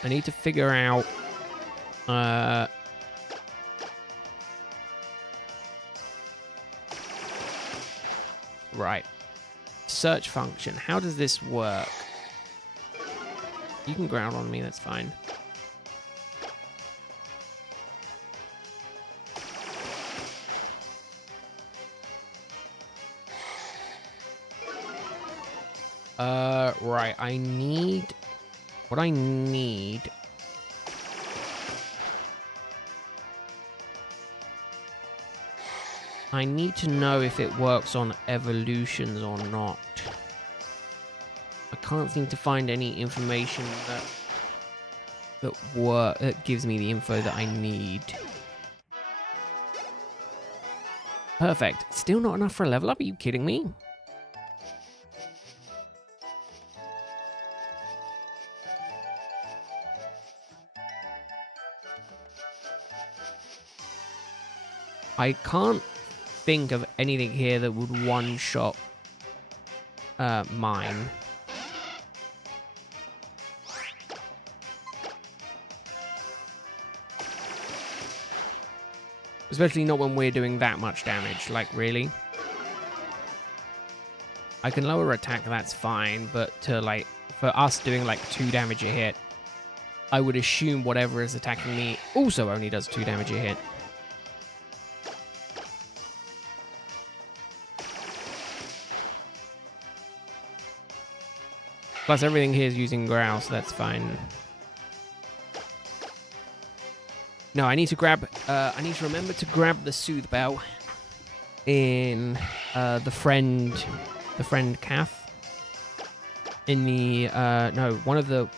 I need to figure out... Right. Search function. How does this work? You can ground on me, that's fine. Right. I need... What I need... I need to know if it works on evolutions or not. I can't seem to find any information that gives me the info that I need. Perfect. Still not enough for a level up? Are you kidding me? I can't think of anything here that would one-shot mine. Especially not when we're doing that much damage. Like, really? I can lower attack, that's fine, but to, like, for us doing, like, 2 damage a hit, I would assume whatever is attacking me also only does 2 damage a hit. Plus, everything here is using growl, so that's fine. No, I need to grab... I need to remember to grab the Soothe Bell in the friend calf. In the... no, one of the...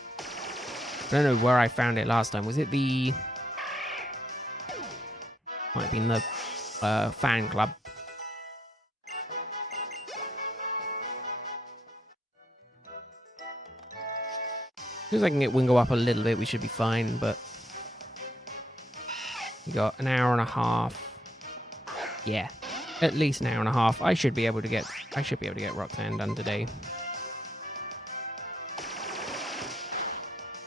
I don't know where I found it last time. Was it the... Might have been the fan club. As soon as I can get Wingull up a little bit, we should be fine, but... We got an hour and a half. Yeah, at least an hour and a half. I should be able to get Roxanne done today.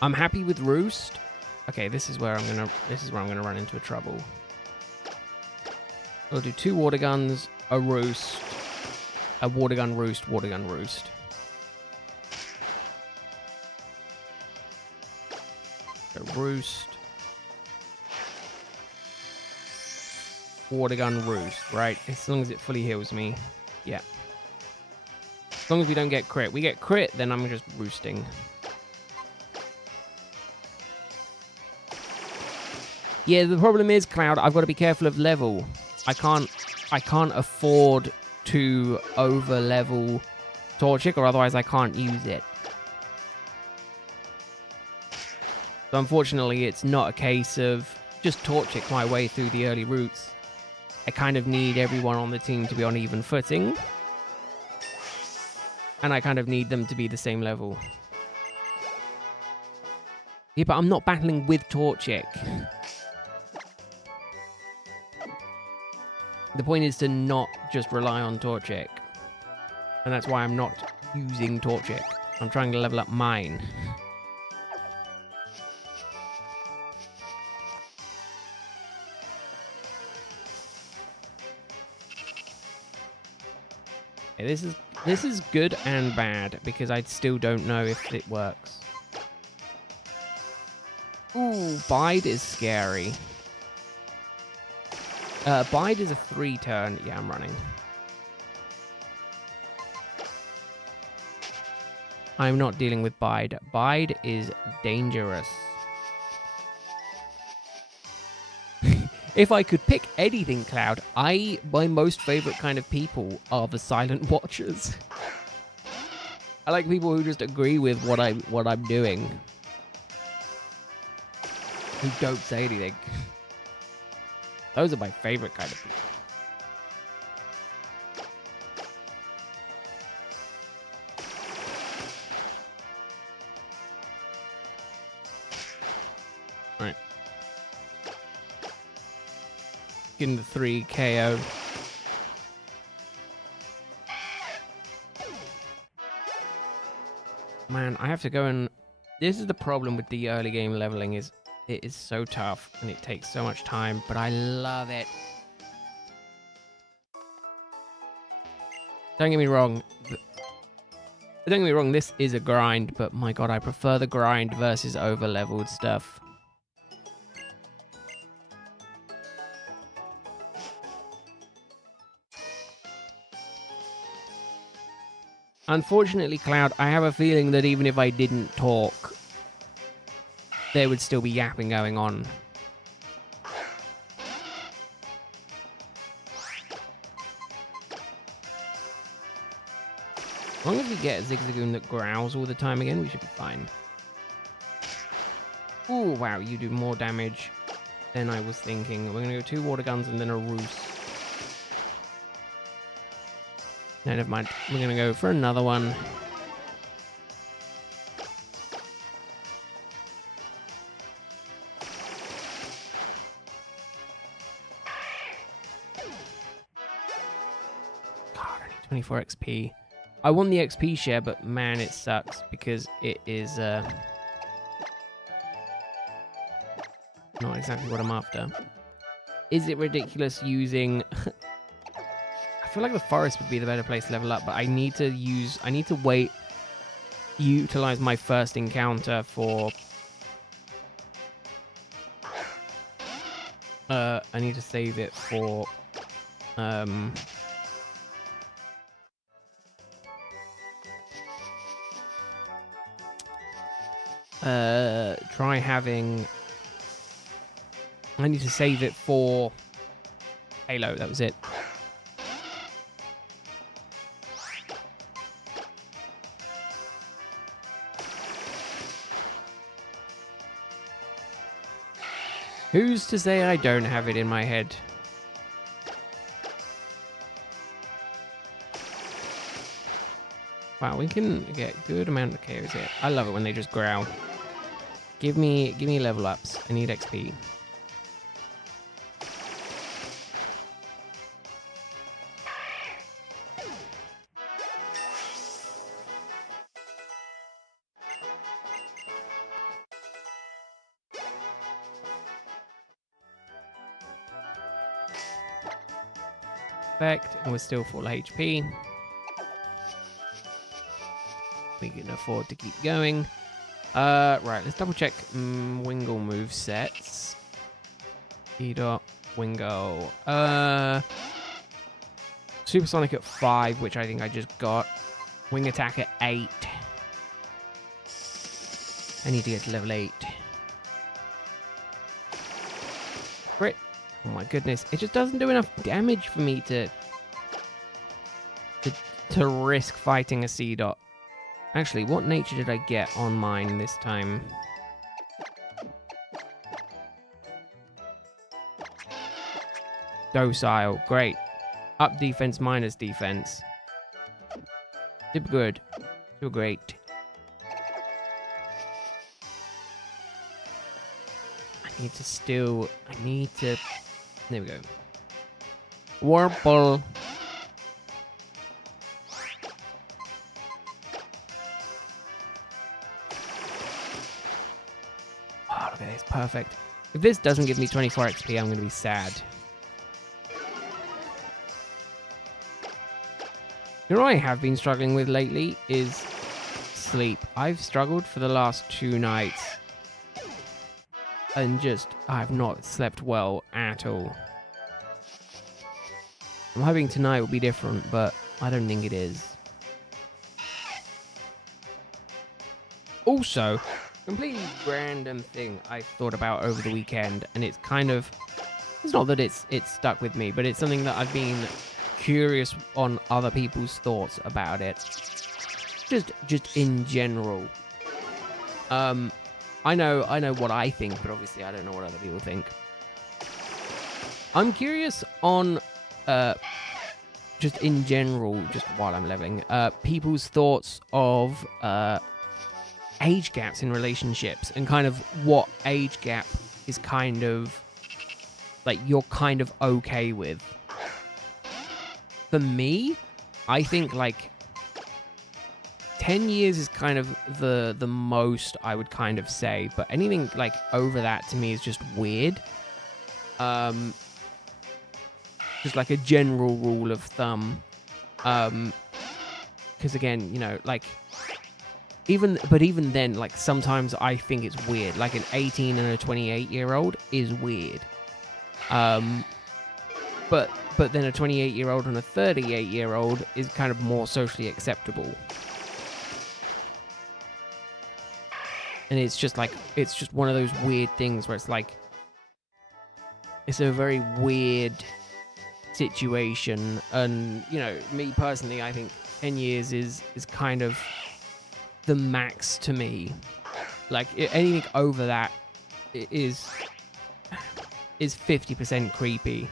I'm happy with Roost. Okay, this is where I'm gonna run into a trouble. I'll do 2 water guns, a Roost, a water gun Roost, water gun Roost. So Roost. water gun roost, right? As long as it fully heals me. Yeah. As long as we don't get crit. We get crit, then I'm just roosting. Yeah, the problem is, Cloud, I've got to be careful of level. I can't afford to over level Torchic, or otherwise I can't use it. So unfortunately, it's not a case of just Torchic my way through the early routes. I kind of need everyone on the team to be on even footing. And I kind of need them to be the same level. Yeah, but I'm not battling with Torchic. The point is to not just rely on Torchic. And that's why I'm not using Torchic. I'm trying to level up mine. Okay, this is good and bad because I still don't know if it works. Ooh, Bide is scary. Bide is a 3-turn. Yeah, I'm running. I'm not dealing with Bide. Bide is dangerous. If I could pick anything, Cloud, my most favorite kind of people are the silent watchers. I like people who just agree with what I'm doing. Who don't say anything. Those are my favorite kind of people. Alright. Getting the 3 KO. Man, I have to go and... This is the problem with the early game leveling is it is so tough and it takes so much time, but I love it. Don't get me wrong. Don't get me wrong, this is a grind, but my god, I prefer the grind versus over-leveled stuff. Unfortunately, Cloud, I have a feeling that even if I didn't talk, there would still be yapping going on. As long as we get a Zigzagoon that growls all the time again, we should be fine. Ooh, wow, you do more damage than I was thinking. We're going to go 2 water guns and then a roost. No, never mind. We're going to go for another one. God, I need 24 XP. I want the XP share, but man, it sucks because it is not exactly what I'm after. Is it ridiculous using... I feel like the forest would be the better place to level up, but I need to utilize my first encounter for... I need to save it for... try having... I need to save it for Halo, that was it. Who's to say I don't have it in my head? Wow, we can get a good amount of KOs here. I love it when they just growl. Give me level ups. I need XP. Perfect, and we're still full HP. We can afford to keep going. Right, let's double check Wingle move sets. E-dot. Wingo. Supersonic at 5, which I think I just got. Wing attack at 8. I need to get to level 8. Crit. Oh my goodness. It just doesn't do enough damage for me to risk fighting a C-Dot. Actually, what nature did I get on mine this time? Docile. Great. Up defense minus defense. Super good. Super great. I need to... There we go. Warple. Oh, look at this. Perfect. If this doesn't give me 24 XP, I'm going to be sad. You know what I have been struggling with lately is sleep. I've struggled for the last 2 nights. And I've not slept well at all. I'm hoping tonight will be different, but I don't think it is. Also, completely random thing I thought about over the weekend, and it's kind of... It's not that it's stuck with me, but it's something that I've been curious on other people's thoughts about it. Just in general. I know what I think, but obviously I don't know what other people think. I'm curious on just in general, just while I'm leveling, people's thoughts of age gaps in relationships and kind of what age gap is kind of like you're kind of okay with. For me, I think like 10 years is kind of the most I would kind of say, but anything like over that to me is just weird. Just like a general rule of thumb. Because again, you know, like even then, like sometimes I think it's weird. Like an 18 and a 28-year-old is weird. But then a 28-year-old and a 38-year-old is kind of more socially acceptable. And it's just like, it's just one of those weird things where it's like, it's a very weird situation. And, you know, me personally, I think 10 years is kind of the max to me. Like, anything over that is 50% creepy.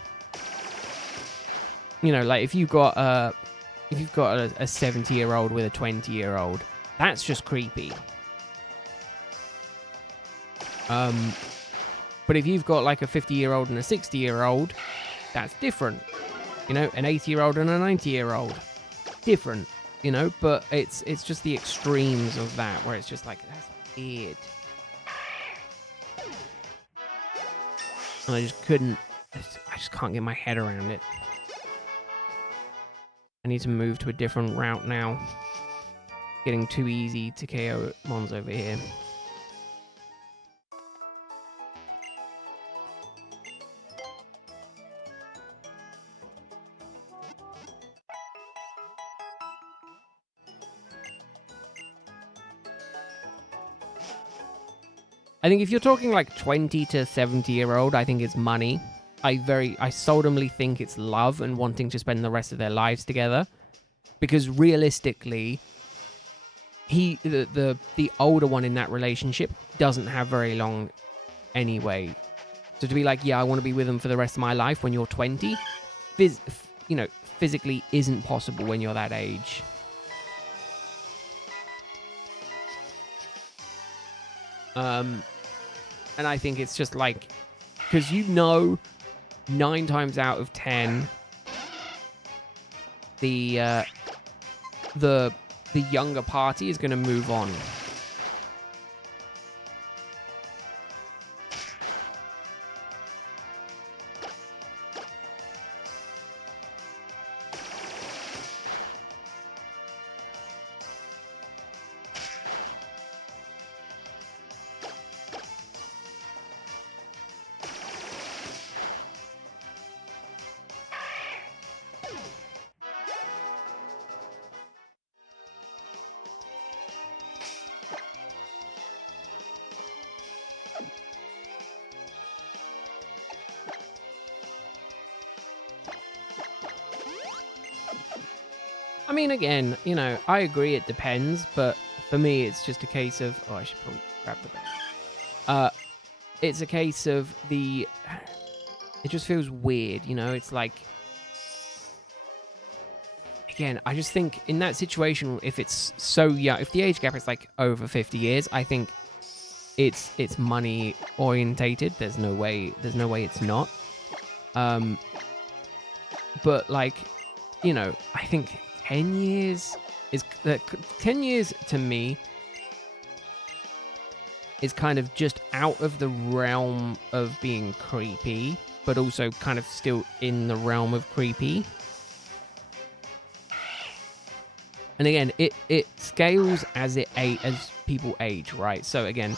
You know, like if you've got a 70-year-old with a 20-year-old, that's just creepy. But if you've got like a 50-year-old and a 60-year-old, that's different. You know, an 80-year-old and a 90-year-old, different. You know, but it's just the extremes of that where it's just like that's weird. And I just can't get my head around it. I need to move to a different route now. Getting too easy to KO mons over here. I think if you're talking like 20 to 70-year-old, I think it's money. I seldomly think it's love and wanting to spend the rest of their lives together. Because realistically, the older one in that relationship doesn't have very long anyway. So to be like, yeah, I want to be with them for the rest of my life when you're 20, physically isn't possible when you're that age. And I think it's just like, because 9 times out of 10, the younger party is going to move on. mean, again, you know, I agree it depends, but for me, it's just a case of... Oh, I should probably grab the bag. It's a case of the... It just feels weird, you know? It's like... Again, I just think in that situation, if it's so young, if the age gap is like over 50 years, I think it's money orientated. There's no way it's not. But like, you know, I think 10 years is 10 years to me is kind of just out of the realm of being creepy, but also kind of still in the realm of creepy. And again, it scales as people age, right? So again,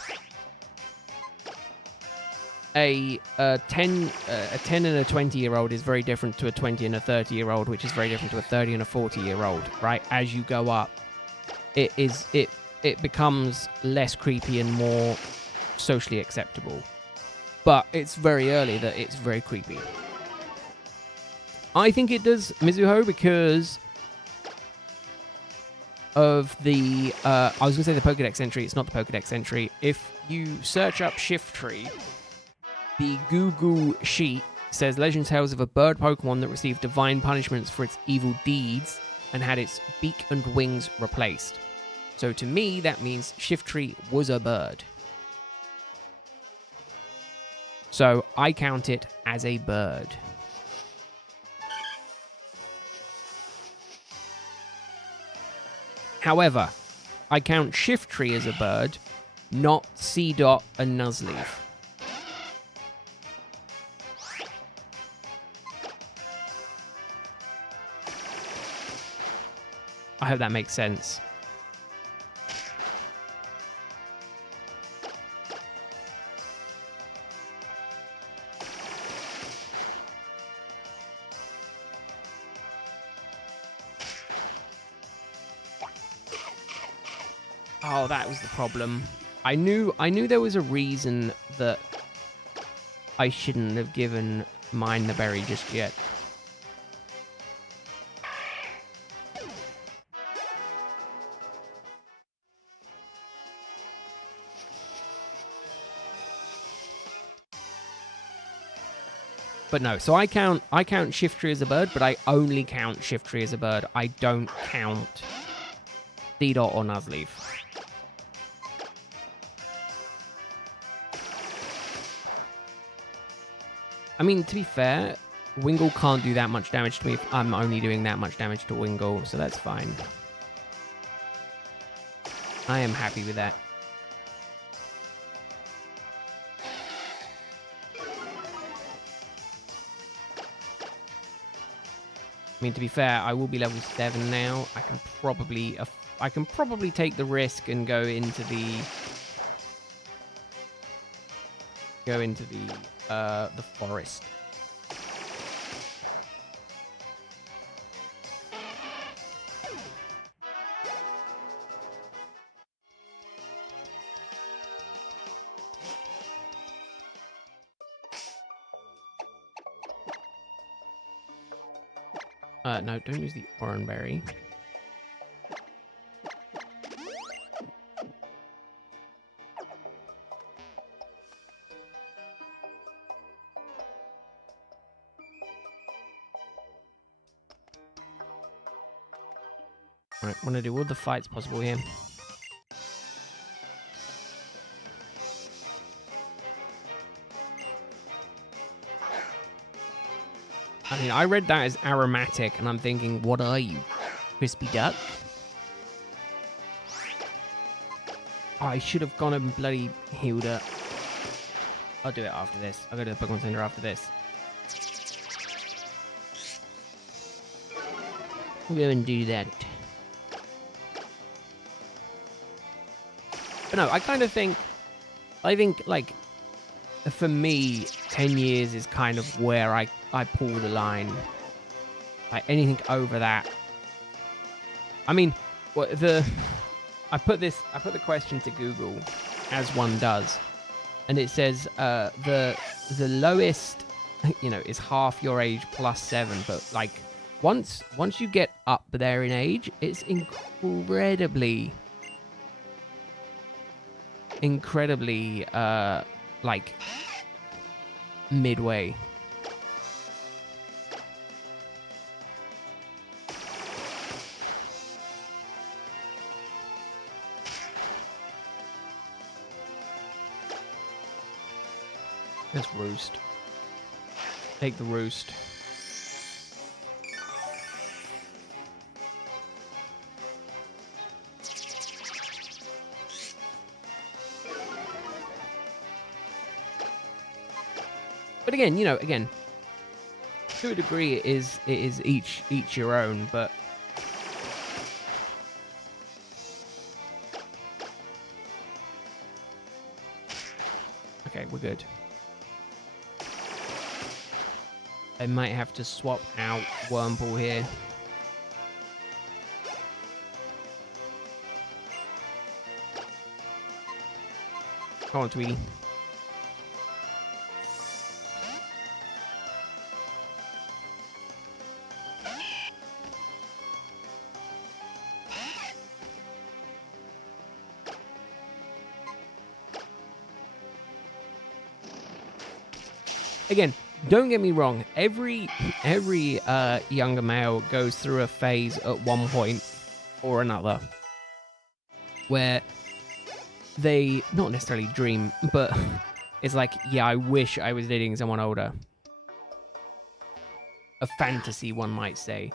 a 10 and a 20-year-old is very different to a 20 and a 30-year-old, which is very different to a 30 and a 40-year-old, right? As you go up, it becomes less creepy and more socially acceptable. But it's very early that it's very creepy. I think it does, Mizuho, because of the I was gonna say the Pokédex entry. It's not the Pokédex entry. If you search up Shift Tree, the Google sheet says legend tales of a bird Pokemon that received divine punishments for its evil deeds and had its beak and wings replaced. So to me, that means Shift Tree was a bird. So I count it as a bird. However, I count Shift Tree as a bird, not Seedot and Nuzleaf. I hope that makes sense. Oh, that was the problem. I knew there was a reason that I shouldn't have given mine the berry just yet. But no, so I count Shift Tree as a bird, but I only count Shift Tree as a bird. I don't count Seedot or Nuzleaf. I mean, to be fair, Wingull can't do that much damage to me if I'm only doing that much damage to Wingull, so that's fine. I am happy with that. I mean, to be fair, I will be level 7 now. I can probably take the risk and go into the forest. No, don't use the Oranberry. Right, want to do all the fights possible here. I mean, I read that as aromatic, and I'm thinking, what are you? Crispy duck? Oh, I should have gone and bloody healed her. I'll do it after this. I'll go to the Pokemon Center after this. We'll go and do that. But no, I kind of think... I think, like, for me, 10 years is kind of where I pull the line. Like, anything over that. I mean, I put the question to Google, as one does, and it says the lowest, you know, is half your age plus 7, but like once you get up there in age, it's incredibly like midway. Let's roost. Take the roost. But again, you know, to a degree, it is each your own. But okay, we're good. I might have to swap out Wormpool here. Come on, Tweety. Again, don't get me wrong. Every younger male goes through a phase at one point or another where they not necessarily dream, but it's like, yeah, I wish I was dating someone older. A fantasy, one might say.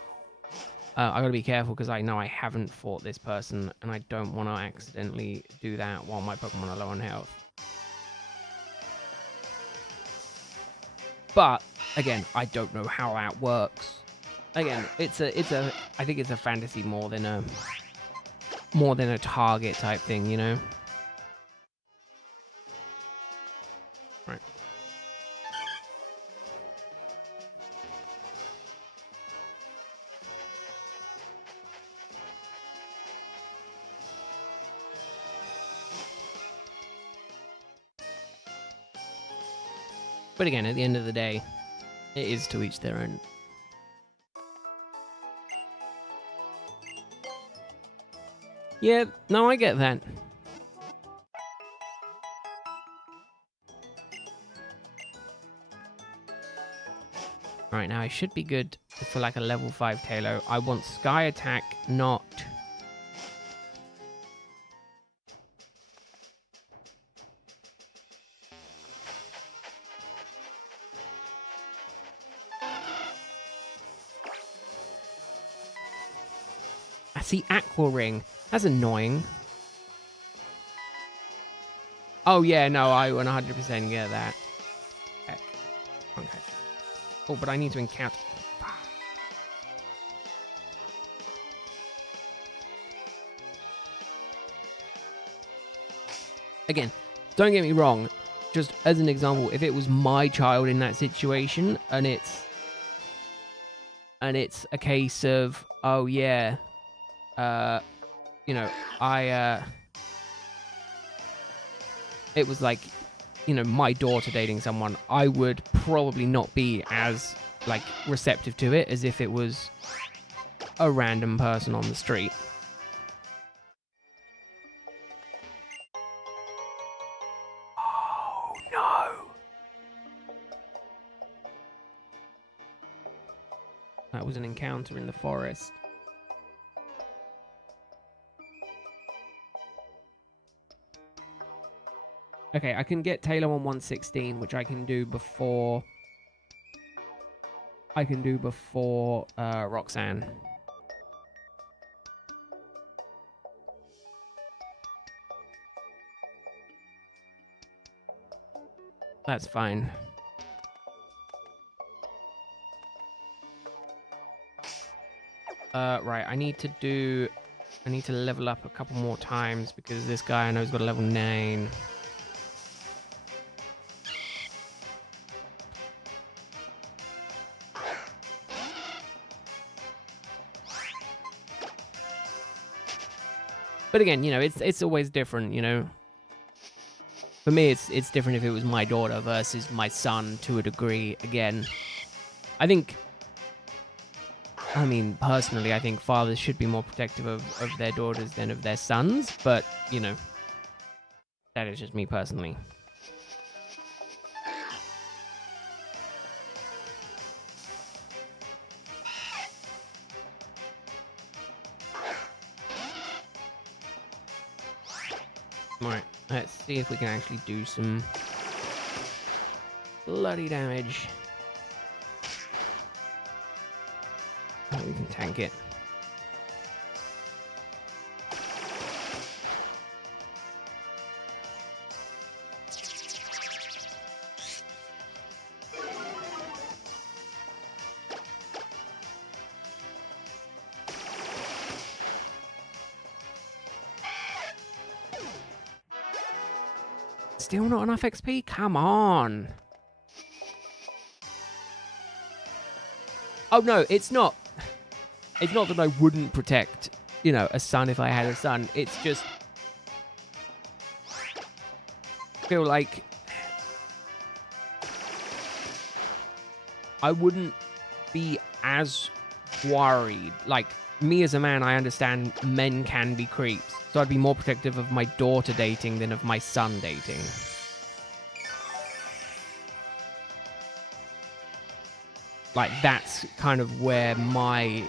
I gotta be careful because I know I haven't fought this person, and I don't want to accidentally do that while my Pokemon are low on health. But again, I don't know how that works. Again, I think it's a fantasy more than a target type thing, you know. Right. But again, at the end of the day, it is to each their own. Yeah, no, I get that. Right, now I should be good for like a level 5 Tailo. I want Sky Attack, not... I see Aqua Ring. That's annoying. Oh, yeah, no, I 100% get that. Heck. Okay. Oh, but I need to encounter... Again, don't get me wrong. Just as an example, if it was my child in that situation, and it's a case of, oh yeah, you know, it was like, you know, my daughter dating someone, I would probably not be as like receptive to it as if it was a random person on the street. Oh no. That was an encounter in the forest. Okay, I can get Taylor on 116, which I can do before... Roxanne. That's fine. Right, I need to level up a couple more times because this guy I know has got a level 9. But again, you know, it's always different, you know. For me, it's different if it was my daughter versus my son to a degree. Again, I think I mean, personally, I think fathers should be more protective of their daughters than of their sons, but, you know, that is just me personally. Alright, let's see if we can actually do some bloody damage. Oh, we can tank it. Still not enough XP? Come on. Oh, no, it's not. It's not that I wouldn't protect, you know, a son if I had a son. It's just... I feel like... I wouldn't be as worried. Like, me as a man, I understand men can be creeps. So I'd be more protective of my daughter dating than of my son dating. Like, that's kind of where my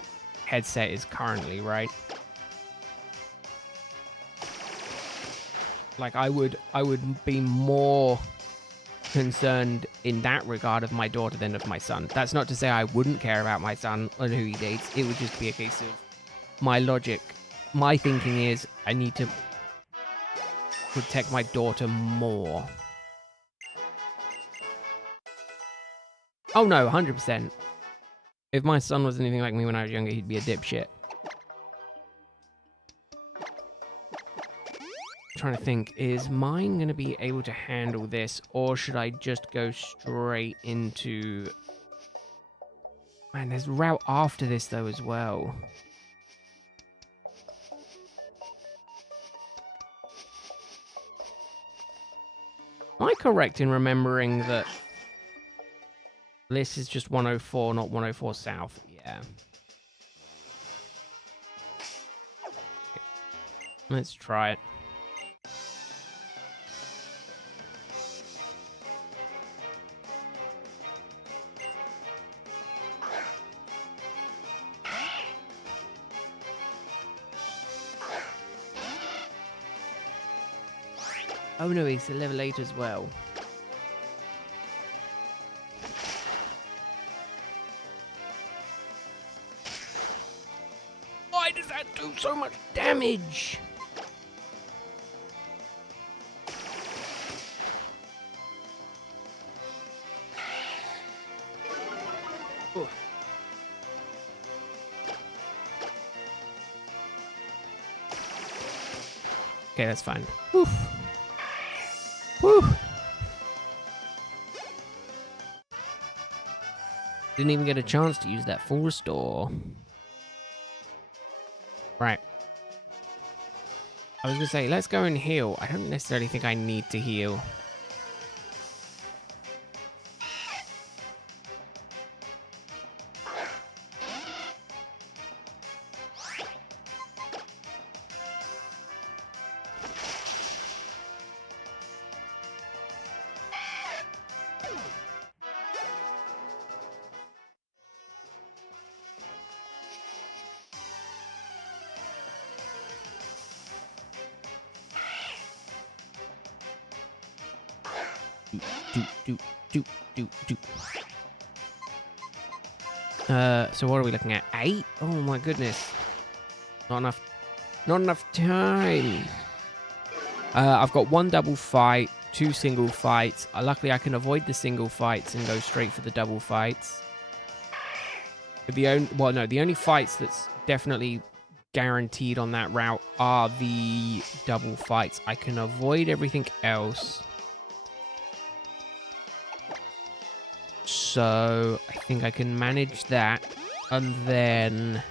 headset is currently, right? Like, I would be more concerned in that regard of my daughter than of my son. That's not to say I wouldn't care about my son and who he dates. It would just be a case of my logic. My thinking is I need to protect my daughter more. Oh no, 100%. If my son was anything like me when I was younger, he'd be a dipshit. I'm trying to think, is mine going to be able to handle this, or should I just go straight into... Man, there's a route after this though as well. Am I correct in remembering that this is just 104, not 104 South? Yeah. Let's try it. Oh no, he's a level 8 as well. Why does that do so much damage? Oh. Okay, that's fine. Whew. Whew. Didn't even get a chance to use that full restore. Right. I was gonna say, let's go and heal. I don't necessarily think I need to heal. So what are we looking at? 8? Oh my goodness. Not enough time. I've got 1 double fight, 2 single fights. Luckily I can avoid the single fights and go straight for the double fights. The only fights that's definitely guaranteed on that route are the double fights. I can avoid everything else. So I think I can manage that, and then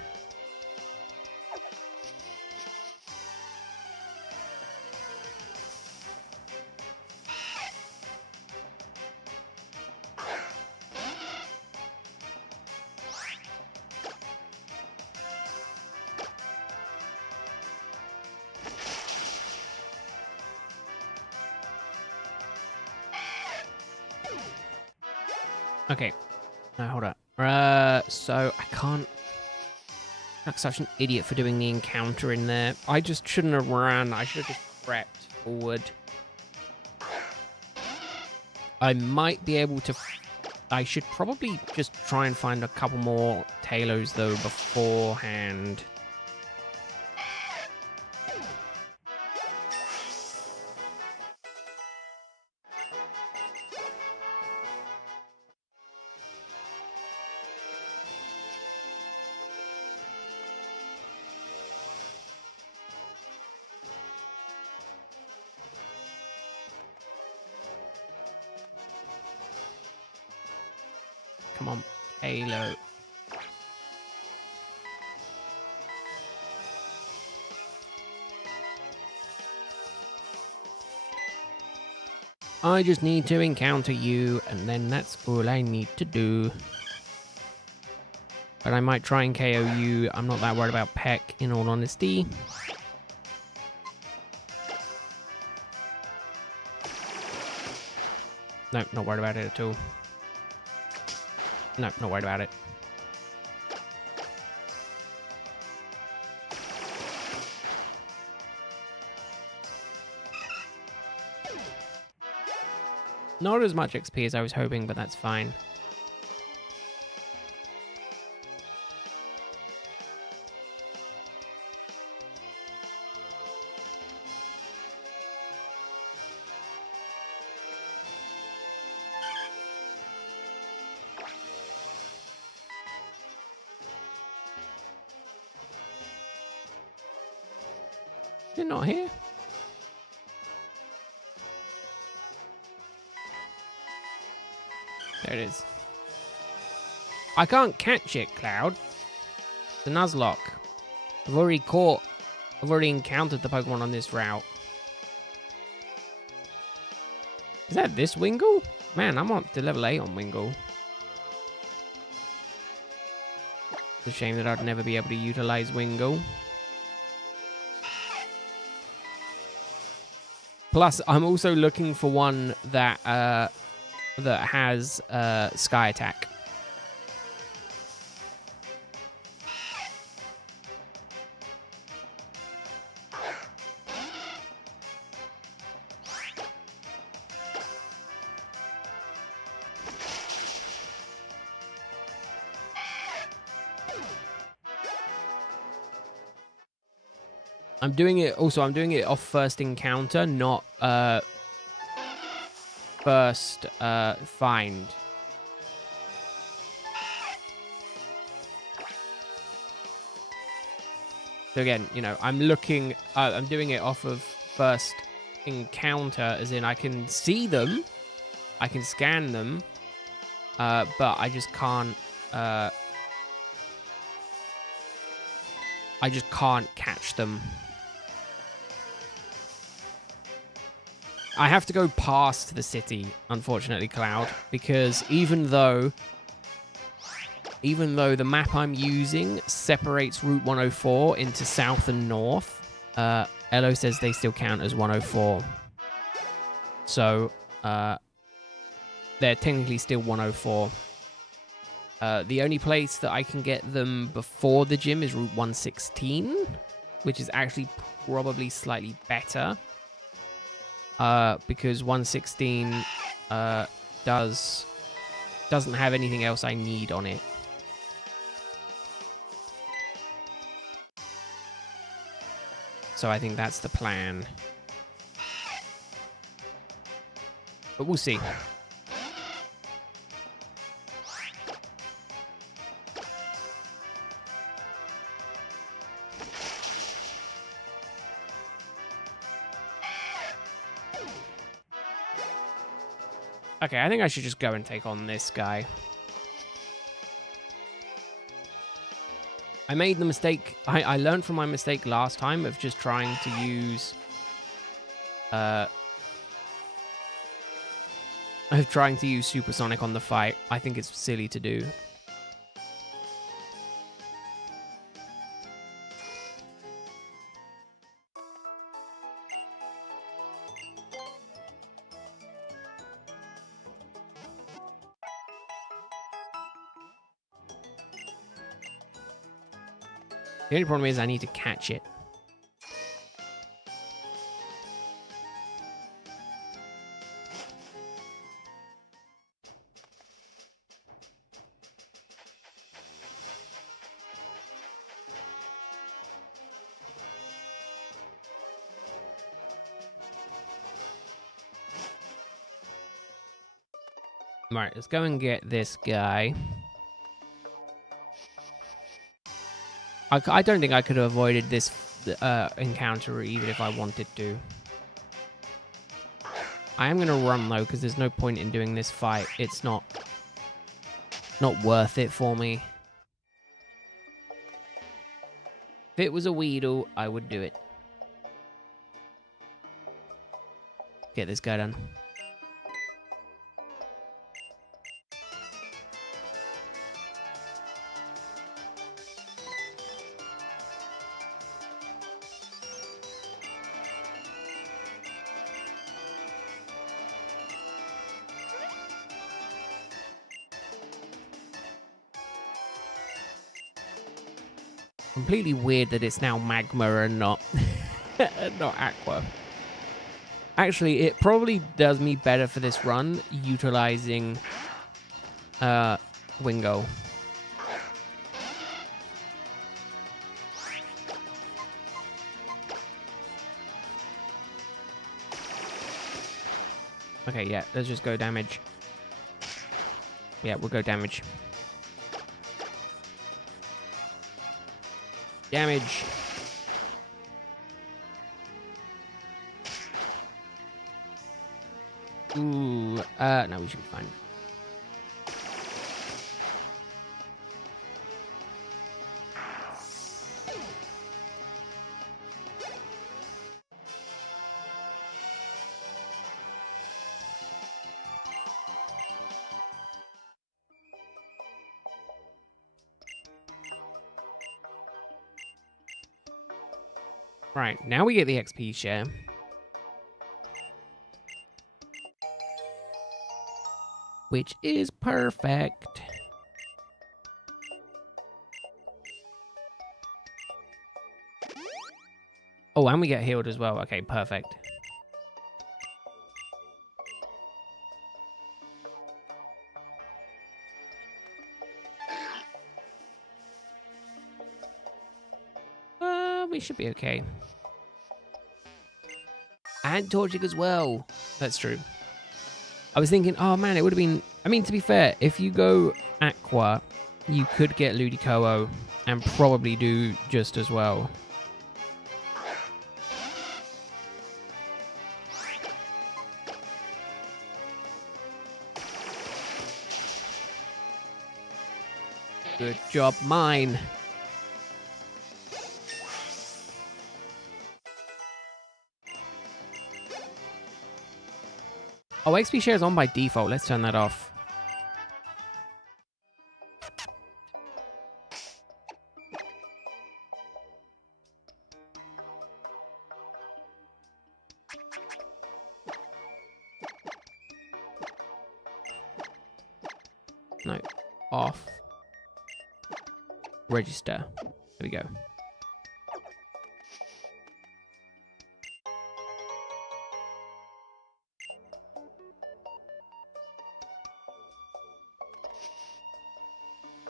Okay. No, hold up. So I can't... I'm such an idiot for doing the encounter in there. I just shouldn't have run. I should have just prepped forward. I might be able to... I should probably just try and find a couple more Talos, though, beforehand. Come on, Halo. I just need to encounter you, and then that's all I need to do. But I might try and KO you. I'm not that worried about Peck, in all honesty. No, not worried about it at all. No, not worried about it. Not as much XP as I was hoping, but that's fine. Is it not here? There it is. I can't catch it, Cloud. The Nuzlocke. I've already encountered the Pokemon on this route. Is that this Wingull? Man, I'm up to level 8 on Wingull. It's a shame that I'd never be able to utilize Wingull. Plus, I'm also looking for one that has Sky Attack. I'm doing it off first encounter, not first find. So again, you know, I'm doing it off of first encounter, as in I can see them, I can scan them, but I just can't catch them. I have to go past the city, unfortunately, Cloud, because even though the map I'm using separates Route 104 into south and north, Elo says they still count as 104. So, they're technically still 104. The only place that I can get them before the gym is Route 116, which is actually probably slightly better. Because 116 doesn't have anything else I need on it. So I think that's the plan. But we'll see. Okay, I think I should just go and take on this guy. I made the mistake. I learned from my mistake last time of just trying to use Supersonic on the fight. I think it's silly to do. The only problem is I need to catch it. Right, let's go and get this guy. I don't think I could have avoided this encounter even if I wanted to. I am going to run, though, because there's no point in doing this fight. It's not worth it for me. If it was a Weedle, I would do it. Get this guy done. Completely weird that it's now magma and not not aqua. Actually, it probably does me better for this run utilizing Wingo. Okay, yeah, let's just go damage. Yeah, we'll go damage. Damage. Ooh, no, we should be fine. Right, now we get the XP share. Which is perfect. Oh, and we get healed as well. Okay, perfect. We should be okay. And Torchic as well. That's true. I was thinking, oh man, it would have been... I mean, to be fair, if you go Aqua, you could get Ludicolo and probably do just as well. Good job, mine. Oh, XP share is on by default. Let's turn that off. No, off. Register. There we go.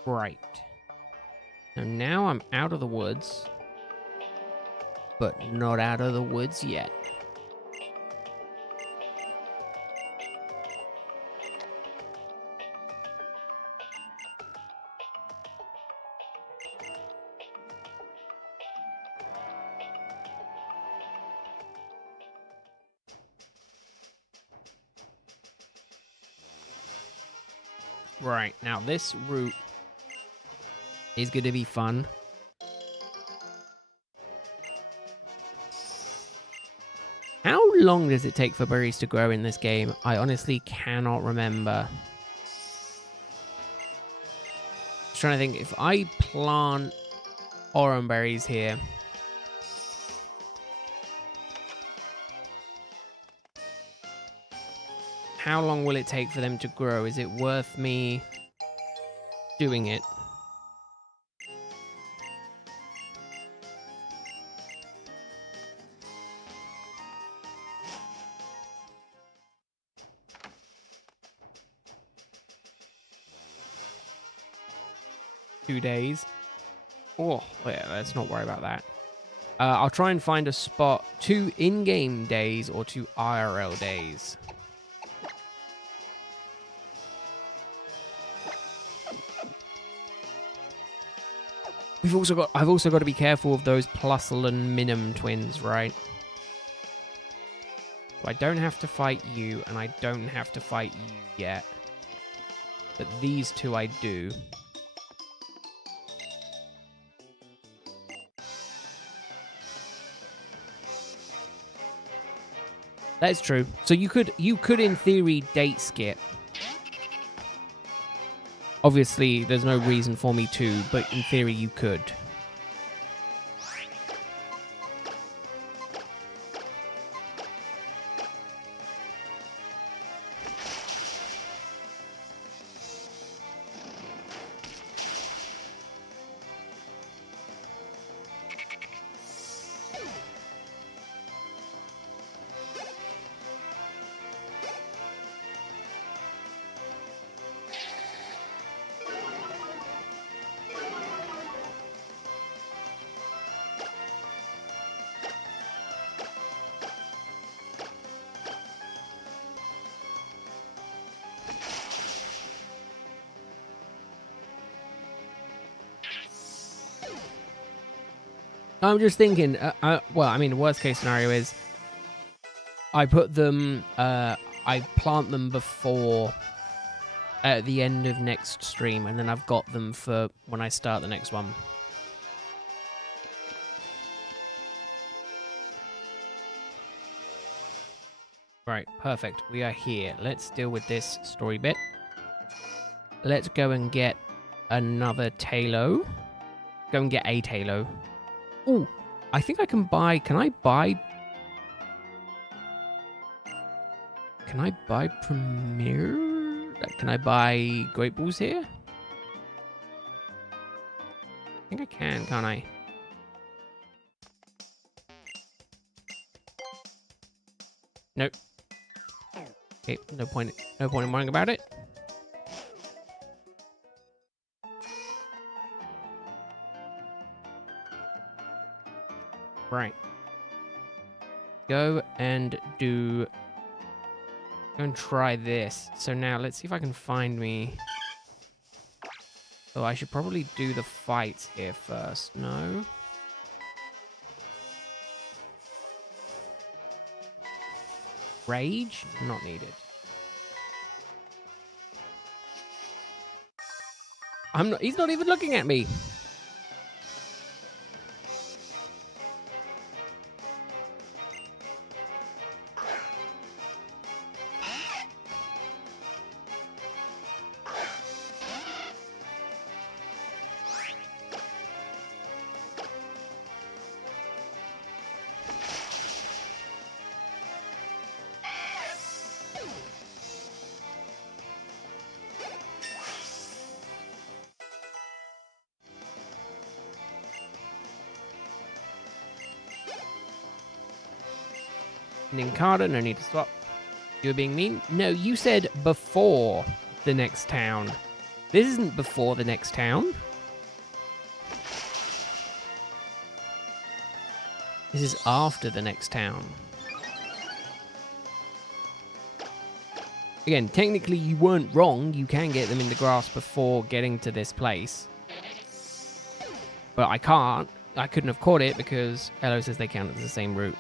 Right. So now I'm out of the woods. But not out of the woods yet. Right, now this route is going to be fun. How long does it take for berries to grow in this game? I honestly cannot remember. Just trying to think, if I plant orange berries here... How long will it take for them to grow? Is it worth me doing it? 2 days. Oh, yeah, let's not worry about that. I'll try and find a spot, 2 in-game days or 2 IRL days. I've also got to be careful of those Plusle and Minim twins, right? So I don't have to fight you, and I don't have to fight you yet. But these 2 I do. That's true. So you could in theory date skip. Obviously, there's no reason for me to, but in theory you could. I'm just thinking, well, I mean, the worst case scenario is I put them, I plant them before at the end of next stream, and then I've got them for when I start the next one. Right, perfect. We are here. Let's deal with this story bit. Let's go and get another Talo. Go and get a Talo. Ooh, I think I can buy... Can I buy Premier? Can I buy Great Balls here? I think I can, can't I? Nope. Okay, no point in worrying about it. Right. Go and try this. So now let's see if I can find me. Oh, I should probably do the fights here first. No. Rage? Not needed. He's not even looking at me. Ninkada, no need to swap. You were being mean? No, you said before the next town. This isn't before the next town. This is after the next town. Again, technically you weren't wrong. You can get them in the grass before getting to this place. But I can't. I couldn't have caught it because Elo says they count as the same route.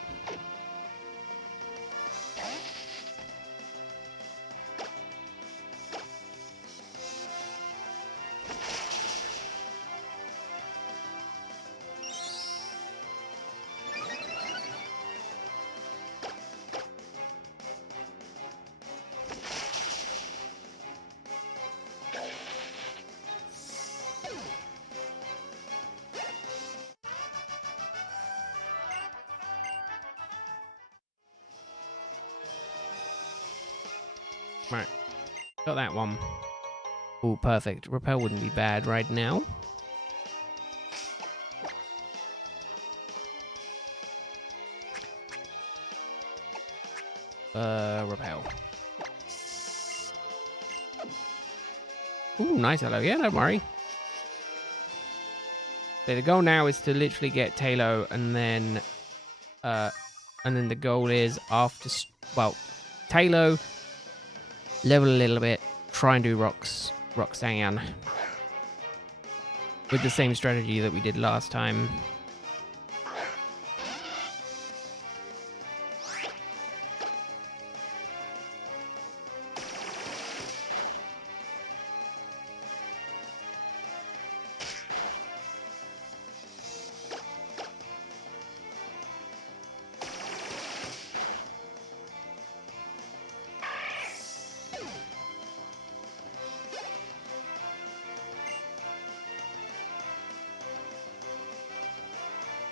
Right. Got that one. Oh, perfect. Repel wouldn't be bad right now. Repel. Ooh, nice. Hello. Yeah, don't worry. So the goal now is to literally get Talo, and then the goal is after, Talo, level a little bit, try and do Roxanne with the same strategy that we did last time.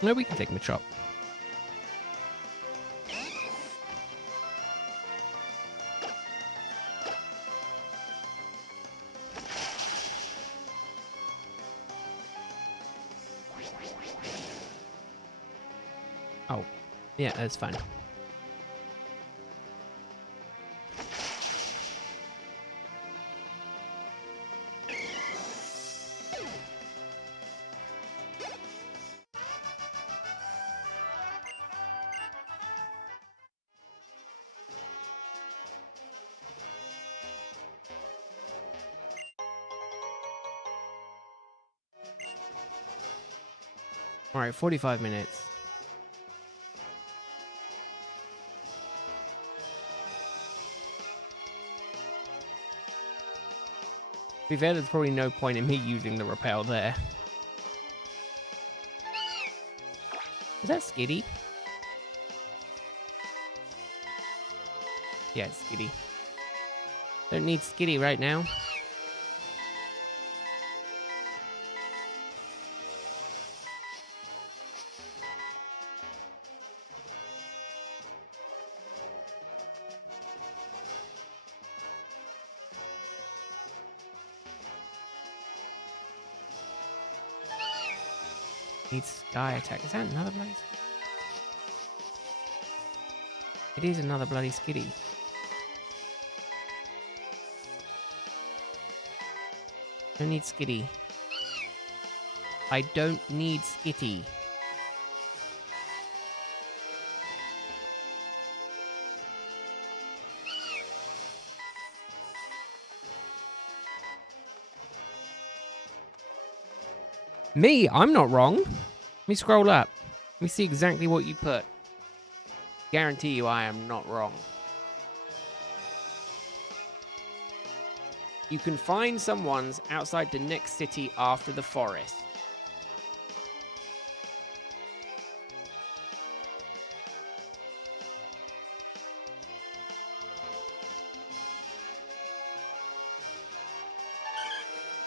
No, we can take Machop. Oh, yeah, that's fine. All right, 45 minutes. To be fair, there's probably no point in me using the repel there. Is that Skitty? Yeah, it's Skitty. Don't need Skitty right now. Needs Sky Attack. Is that another bloody Skitty? It is another bloody Skitty. Don't need Skitty. I don't need Skitty. Me? I'm not wrong. Let me scroll up. Let me see exactly what you put. Guarantee you I am not wrong. You can find someone's outside the next city after the forest.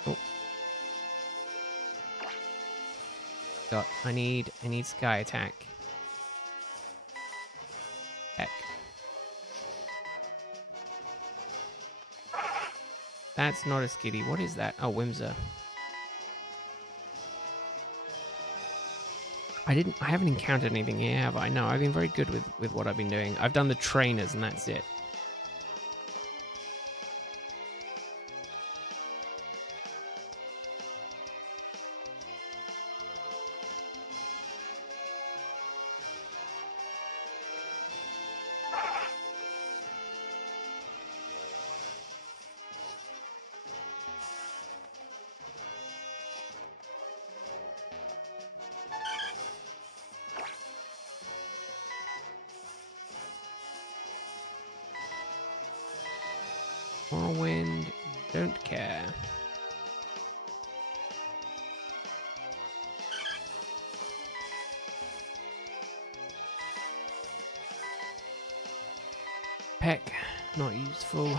Oh. God, I need Sky Attack. Heck. That's not a Skitty. What is that? Oh, Whimsor. I haven't encountered anything here, have I? No, I've been very good with what I've been doing. I've done the trainers and that's it. Morrowind, don't care. Peck, not useful.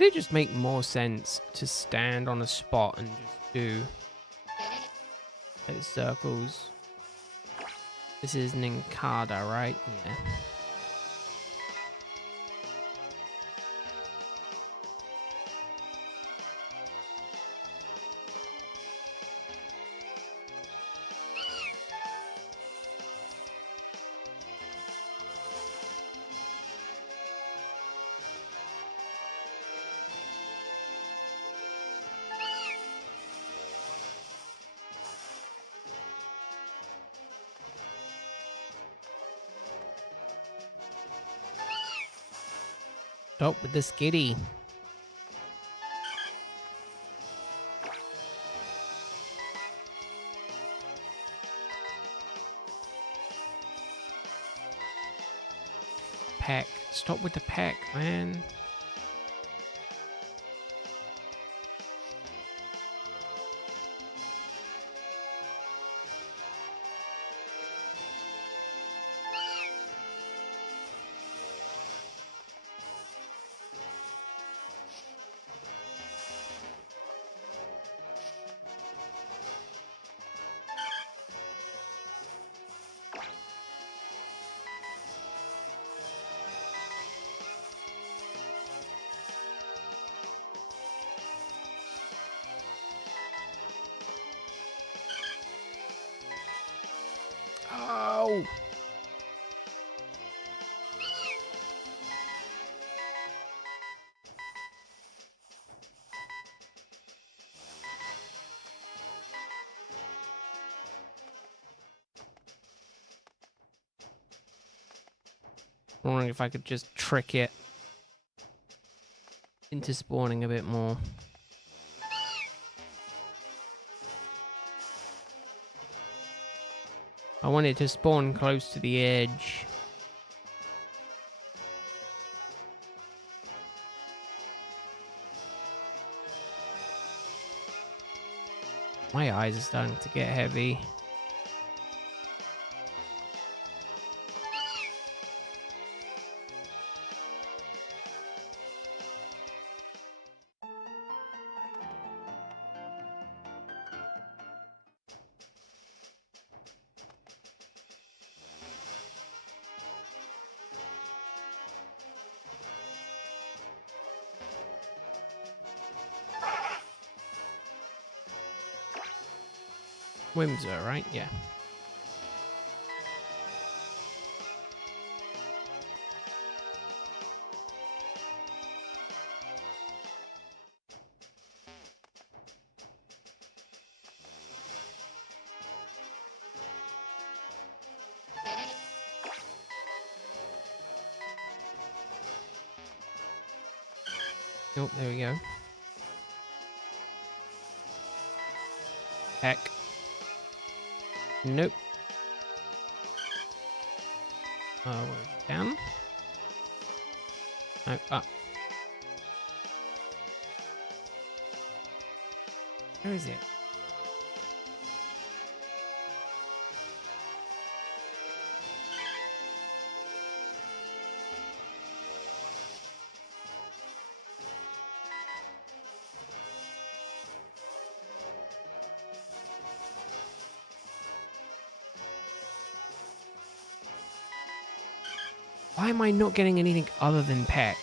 Would it just make more sense to stand on a spot and just do those circles? This is Ninkada, right? Yeah. Stop with the skitty. Peck. Stop with the peck, man. Oh! I'm wondering if I could just trick it into spawning a bit more. I want it to spawn close to the edge. My eyes are starting to get heavy. Windsor, right? Yeah. Oh, there we go. Heck. Nope. Where is it? Down? No, up. Where is it? Why am I not getting anything other than peck?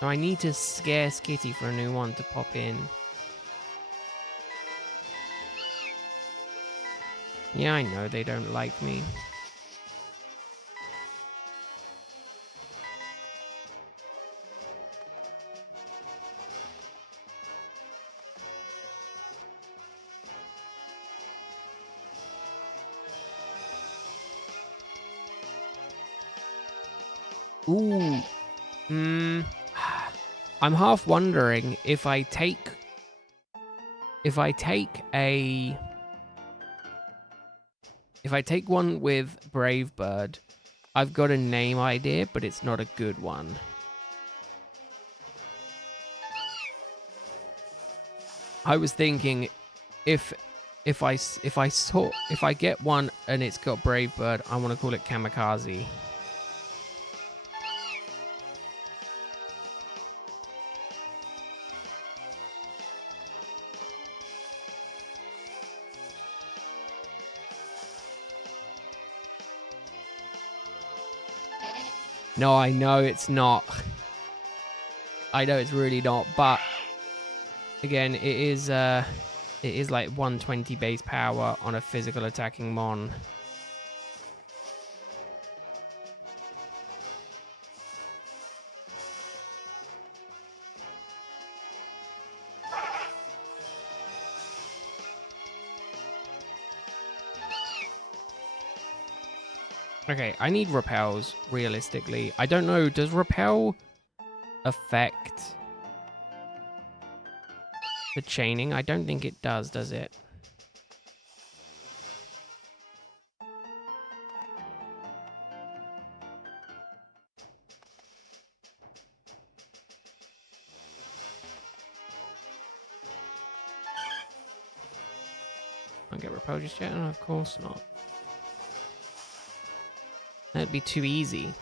So I need to scare Skitty for a new one to pop in. Yeah, I know they don't like me. Ooh. I'm half wondering if I take one with Brave Bird, I've got a name idea, but it's not a good one. I was thinking if I get one and it's got Brave Bird, I want to call it Kamikaze. No, I know it's not. I know it's really not, but again, it is like 120 base power on a physical attacking mon. Okay, I need repels, realistically. I don't know, does repel affect the chaining? I don't think it does it? Can't get repel just yet? No, of course not. That'd be too easy.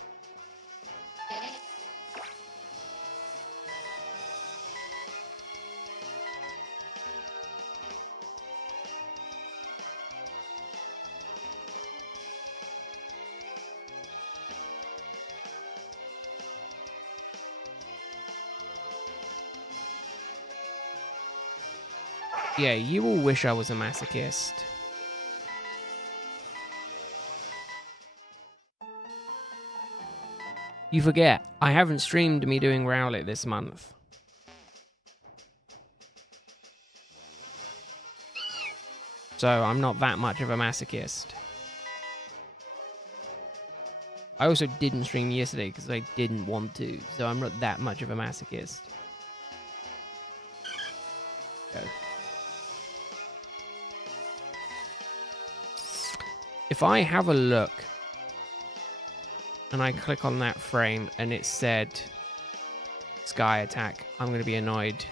Yeah, you will wish I was a masochist. You forget, I haven't streamed me doing Rowlet this month. So I'm not that much of a masochist. I also didn't stream yesterday because I didn't want to, so I'm not that much of a masochist. Go. If I have a look and I click on that frame and it said Sky Attack, I'm going to be annoyed.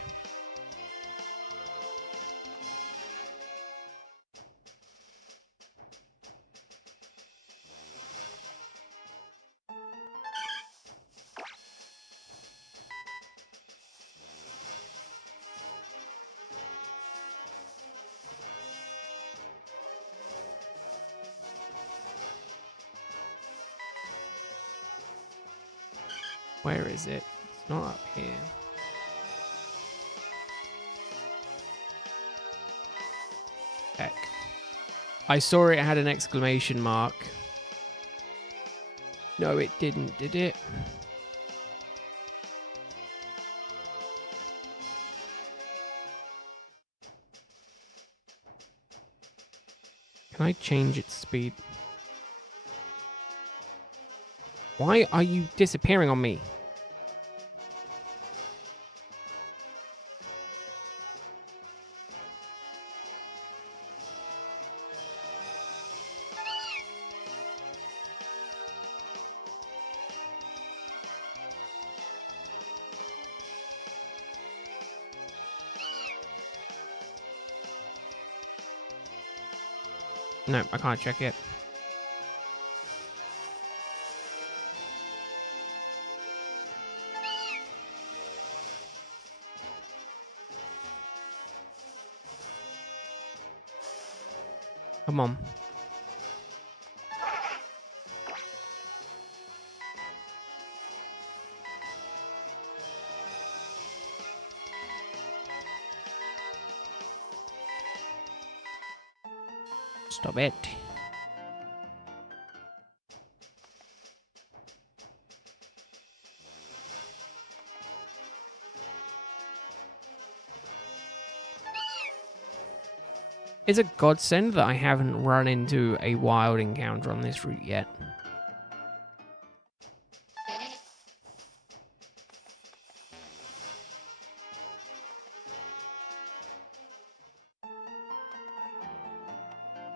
Where is it? It's not up here. Heck. I saw it had an exclamation mark. No, it didn't, did it? Can I change its speed? Why are you disappearing on me? No, I can't check it. Come on. Stop it. It's a godsend that I haven't run into a wild encounter on this route yet.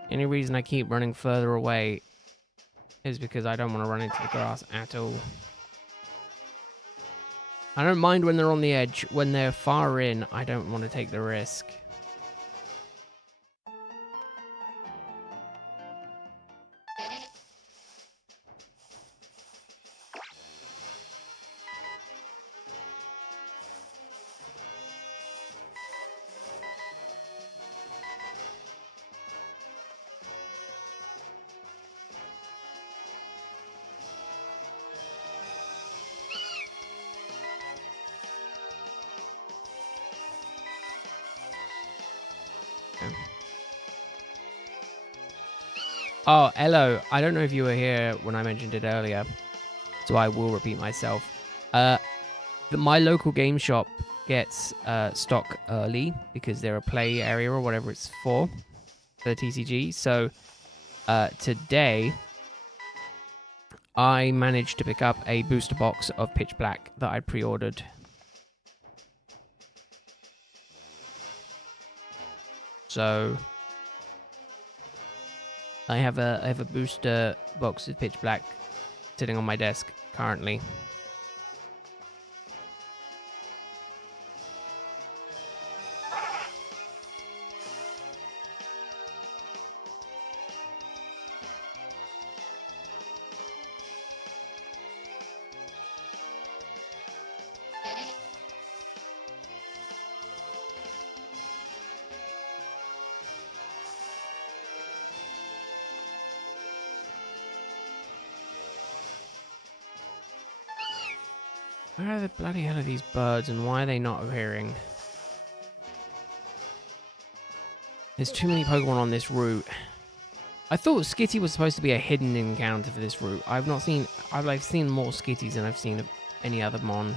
The only reason I keep running further away is because I don't want to run into the grass at all. I don't mind when they're on the edge. When they're far in, I don't want to take the risk. Oh, hello. I don't know if you were here when I mentioned it earlier, so I will repeat myself. My local game shop gets stock early because they're a play area or whatever it's for the TCG. So today, I managed to pick up a booster box of Pitch Black that I pre-ordered. So I have a booster box of Pitch Black sitting on my desk currently. Where the bloody hell are these birds and why are they not appearing? There's too many Pokemon on this route. I thought Skitty was supposed to be a hidden encounter for this route. I've seen more Skitties than I've seen of any other Mon.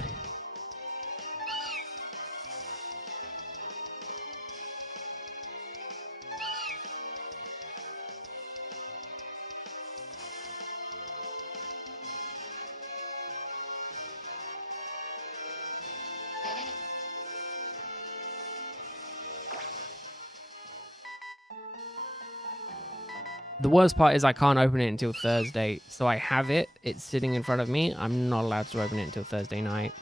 The worst part is I can't open it until Thursday, so I have it. It's sitting in front of me. I'm not allowed to open it until Thursday night.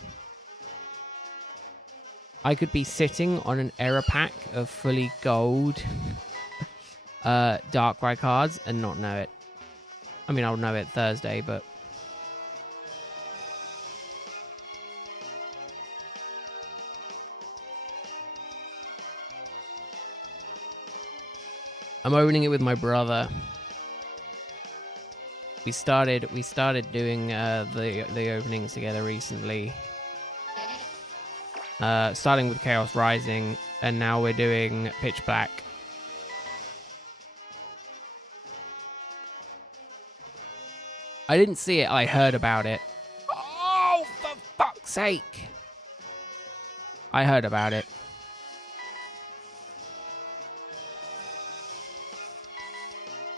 I could be sitting on an error pack of fully gold Darkrai cards and not know it. I mean, I'll know it Thursday, but... I'm opening it with my brother. We started doing the openings together recently. Starting with Chaos Rising, and now we're doing Pitch Black. I didn't see it, I heard about it. Oh, for fuck's sake! I heard about it.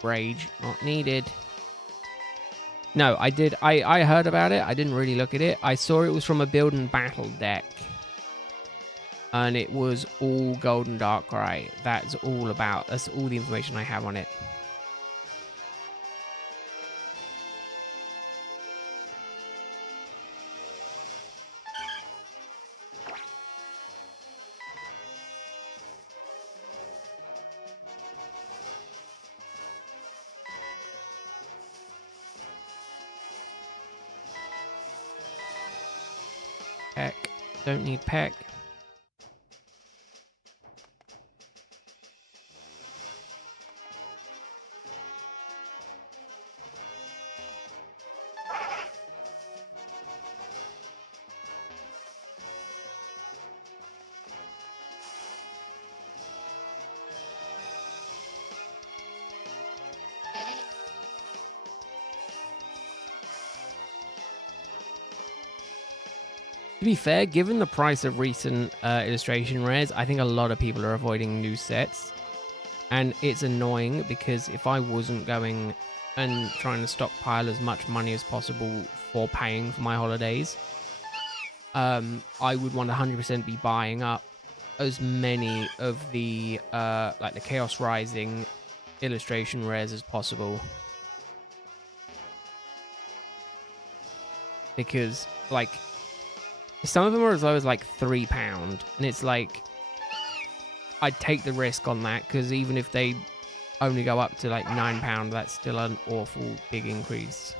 Rage not needed. No, I did. I heard about it. I didn't really look at it. I saw it was from a build and battle deck. And it was all Golden Darkrai. That's all the information I have on it. Peck. Don't need Peck. To be fair, given the price of recent illustration rares, I think a lot of people are avoiding new sets. And it's annoying because if I wasn't going and trying to stockpile as much money as possible for paying for my holidays, I would 100% be buying up as many of the like the Chaos Rising illustration rares as possible. Because, like, some of them are as low as like £3, and it's like I'd take the risk on that because even if they only go up to like £9, that's still an awful big increase.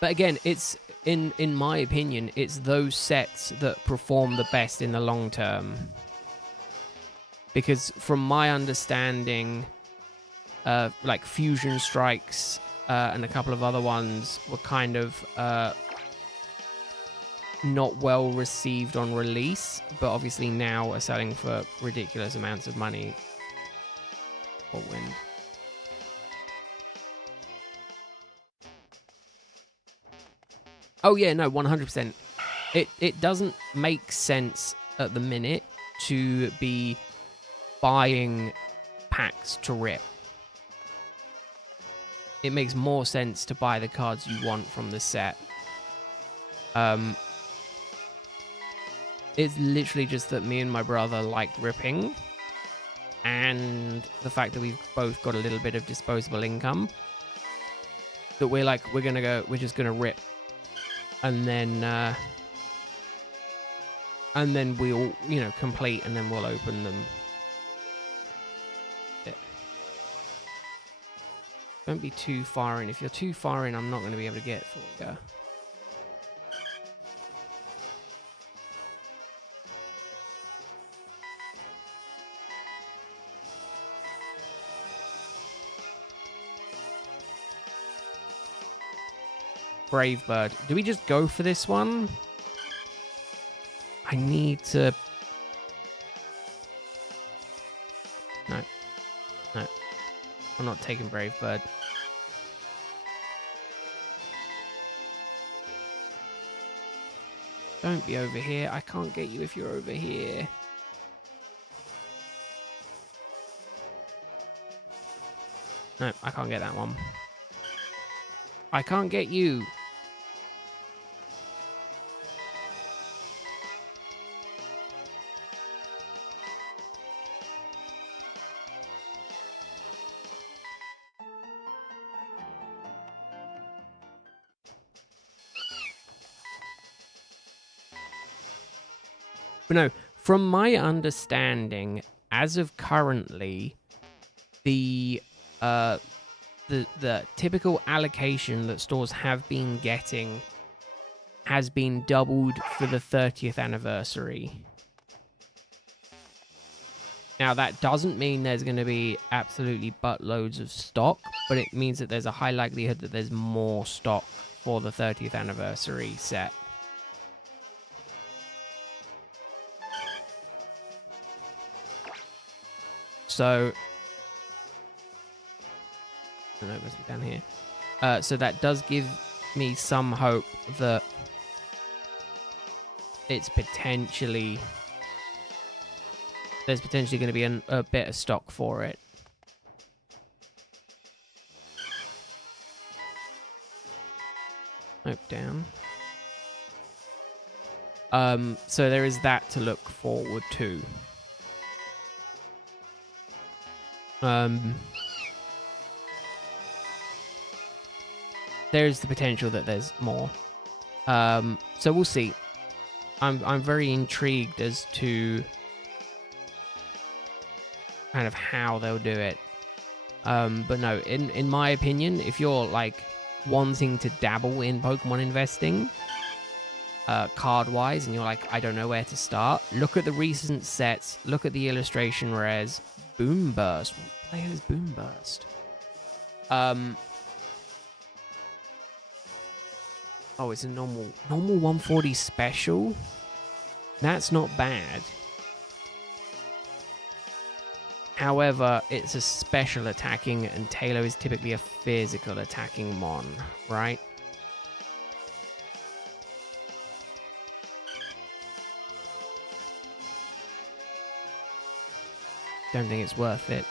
But again, it's in my opinion, it's those sets that perform the best in the long term. Because from my understanding, like Fusion Strikes and a couple of other ones were kind of not well received on release, but obviously now are selling for ridiculous amounts of money. Or wind. Oh yeah, no, 100%. It doesn't make sense at the minute to be buying packs to rip. It makes more sense to buy the cards you want from the set. It's literally just that me and my brother like ripping, and the fact that we've both got a little bit of disposable income, that we're just gonna rip, and then we'll, you know, complete, and then we'll open them. Yeah. Don't be too far in. If you're too far in, I'm not going to be able to get for you. Brave Bird. Do we just go for this one? I need to... No. No. I'm not taking Brave Bird. Don't be over here. I can't get you if you're over here. No, I can't get that one. I can't get you. But no, from my understanding, as of currently, the typical allocation that stores have been getting has been doubled for the 30th anniversary. Now, that doesn't mean there's going to be absolutely buttloads of stock, but it means that there's a high likelihood that there's more stock for the 30th anniversary set. So, I don't know, it must be down here. So that does give me some hope that it's potentially... There's potentially going to be a bit of stock for it. Nope, down. So there is that to look forward to. There's the potential that there's more. So we'll see. I'm very intrigued as to kind of how they'll do it. But no, in my opinion, if you're like wanting to dabble in Pokemon investing, card-wise, and you're like, I don't know where to start, look at the recent sets, look at the illustration rares. Boom Burst. What the hell is Boom Burst? Oh, it's a normal 140 special? That's not bad. However, it's a special attacking, and Taylor is typically a physical attacking mon, right? Don't think it's worth it.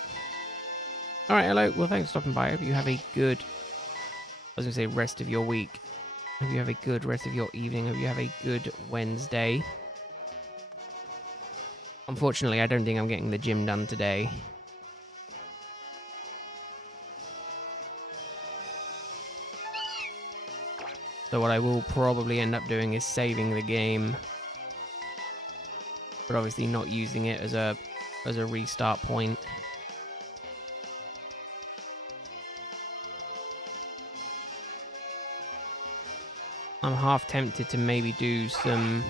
Alright, hello. Well, thanks for stopping by. I hope you have a good... I was going to say rest of your week. Hope you have a good rest of your evening. Hope you have a good Wednesday. Unfortunately, I don't think I'm getting the gym done today. So what I will probably end up doing is saving the game. But obviously not using it as a restart point. I'm half tempted to maybe do some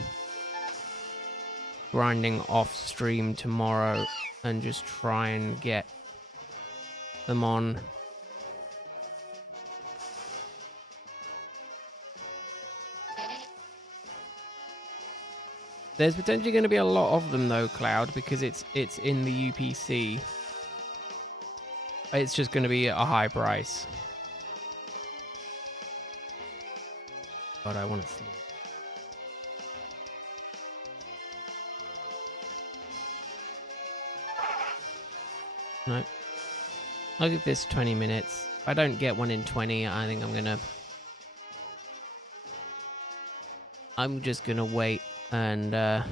grinding off stream tomorrow and just try and get them on. There's potentially going to be a lot of them though, Cloud, because it's in the UPC. It's just going to be a high price. God, I want to sleep. No. I'll give this 20 minutes. If I don't get one in 20, I think I'm just gonna wait and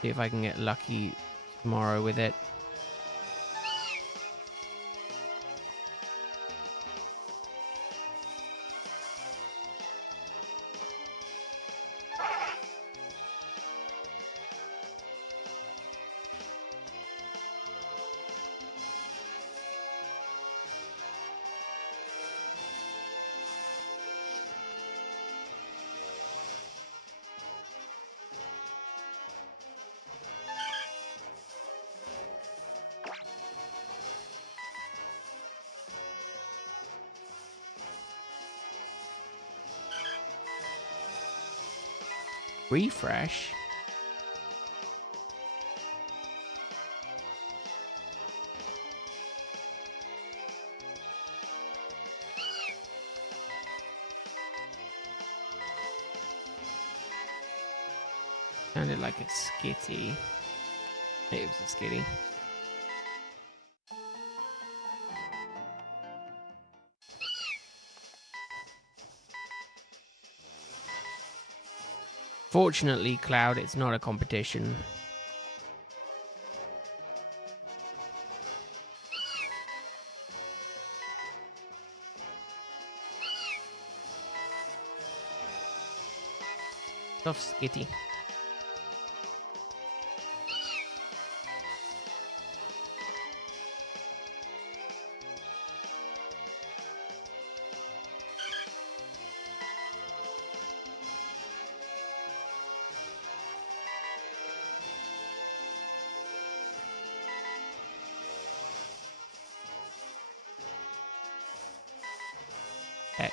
see if I can get lucky tomorrow with it. Refresh. Sounded like a skitty. It was a skitty. Fortunately, Cloud, it's not a competition. Soft skitty. Heck.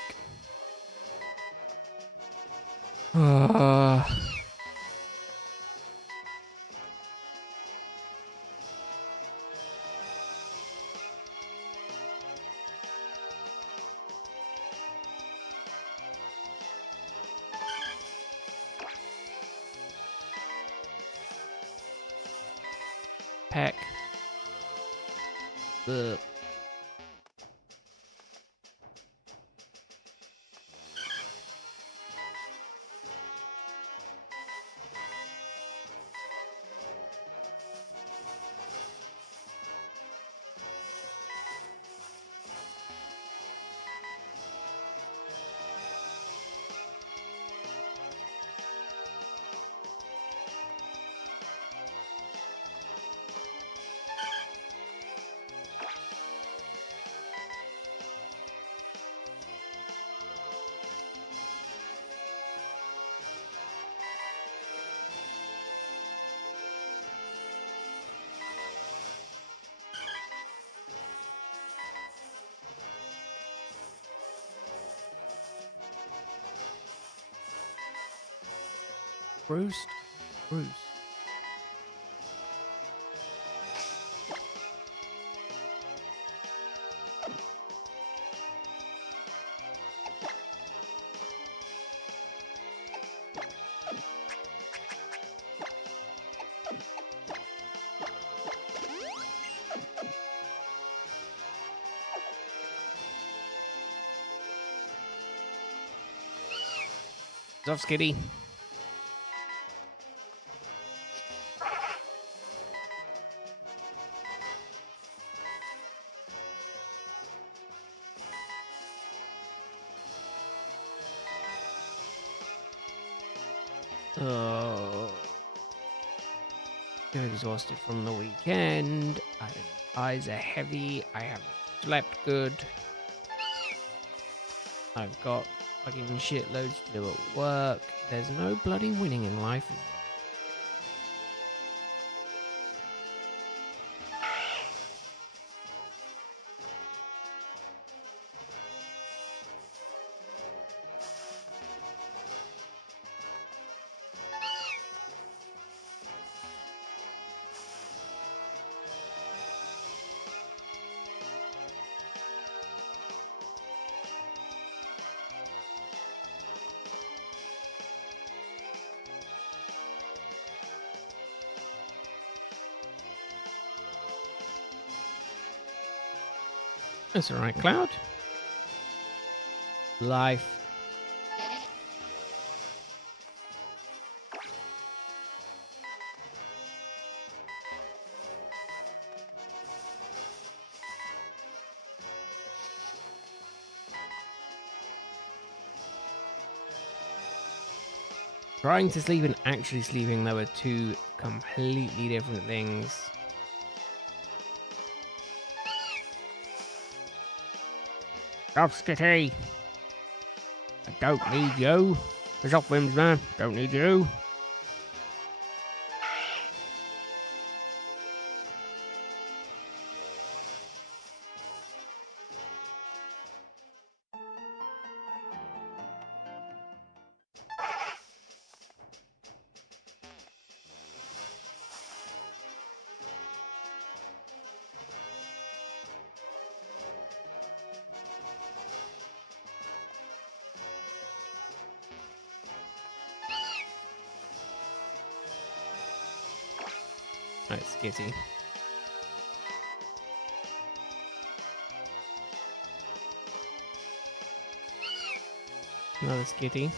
Heck. Ugh. Bruce. Soft skitty. Oh, I'm exhausted from the weekend. My eyes are heavy. I haven't slept good. I've got fucking shitloads to do at work. There's no bloody winning in life, is there? That's all right, Cloud. Life. Trying to sleep and actually sleeping, though, are two completely different things. Stop, Skitty! I don't need you. There's off whims, man. Don't need you. Right, Skitty. Another Skitty.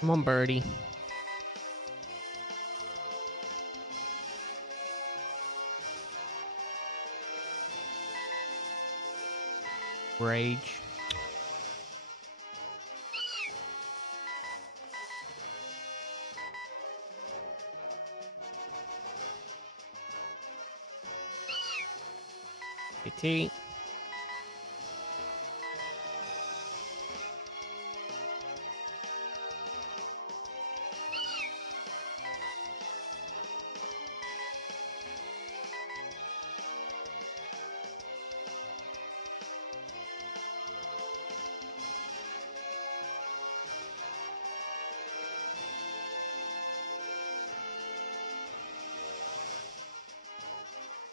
Come on, birdie. Rage. Kitty.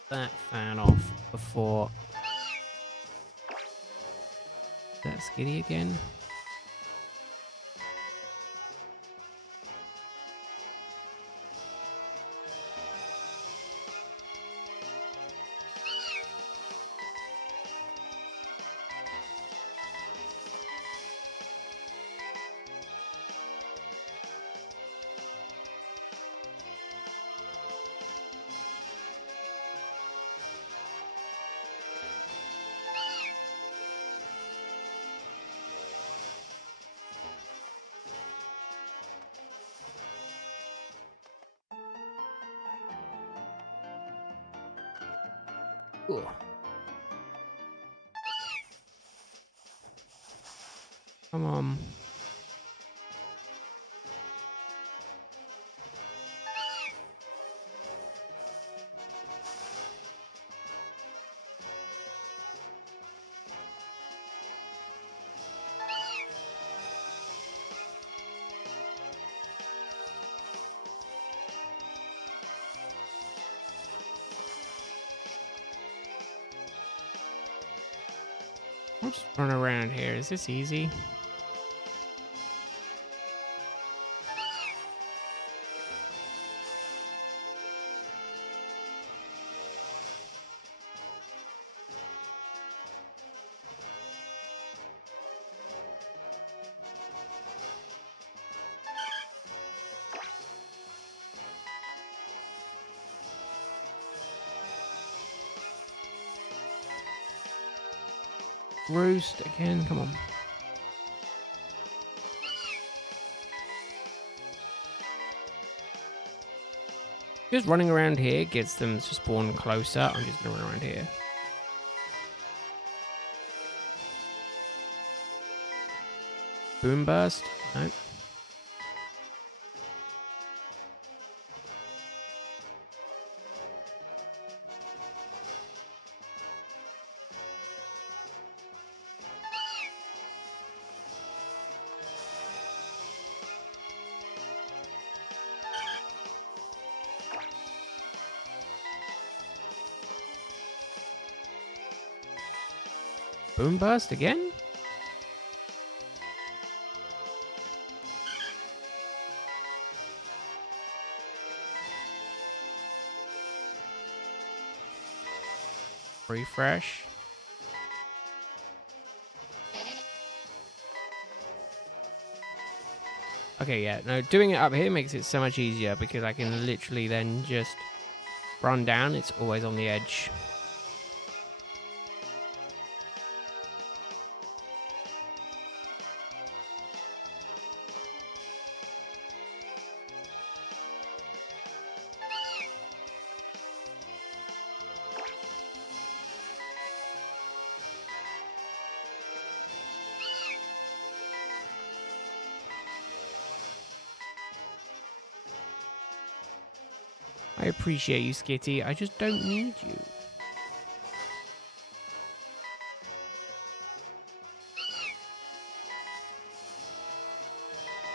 That fan off before. Is that Skitty again? Ooh. Come on. I'll just run around here. Is this easy? Roost again, come on. Just running around here gets them to spawn closer. I'm just gonna run around here. Boom burst? No. Boom Burst again? Refresh. Okay, yeah. No, doing it up here makes it so much easier because I can literally then just run down. It's always on the edge. I appreciate you, Skitty. I just don't need you.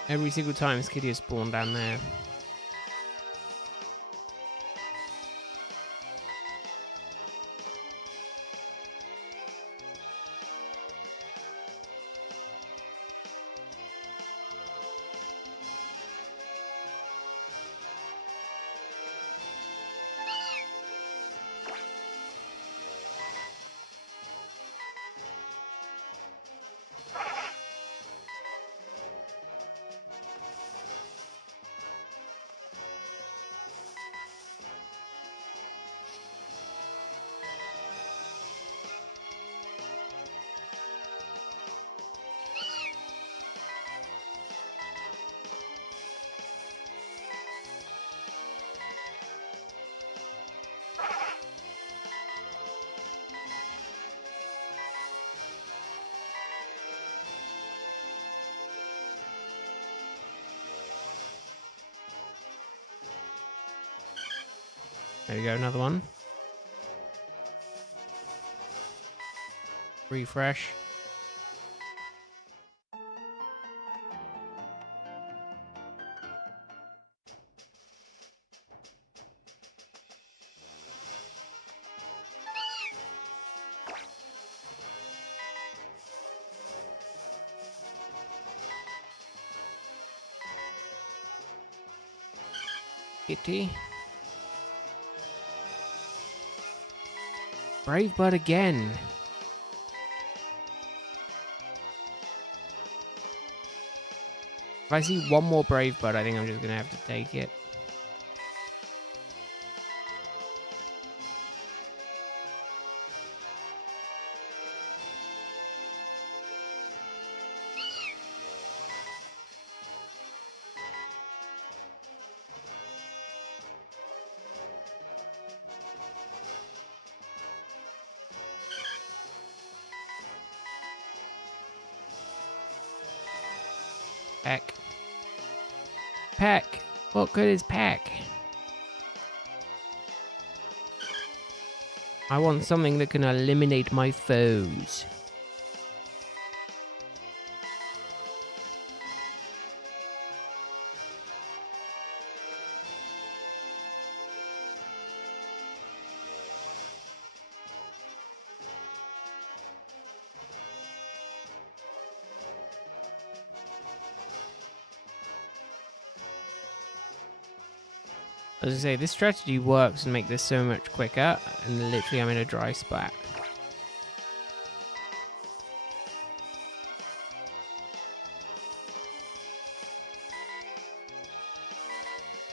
Every single time Skitty has spawned down there. There we go, another one. Refresh. Kitty. Brave Bird again. If I see one more Brave Bird, I think I'm just going to have to take it. Peck. Peck. What good is Peck? I want something that can eliminate my foes. As I say, this strategy works and make this so much quicker, and literally I'm in a dry spot.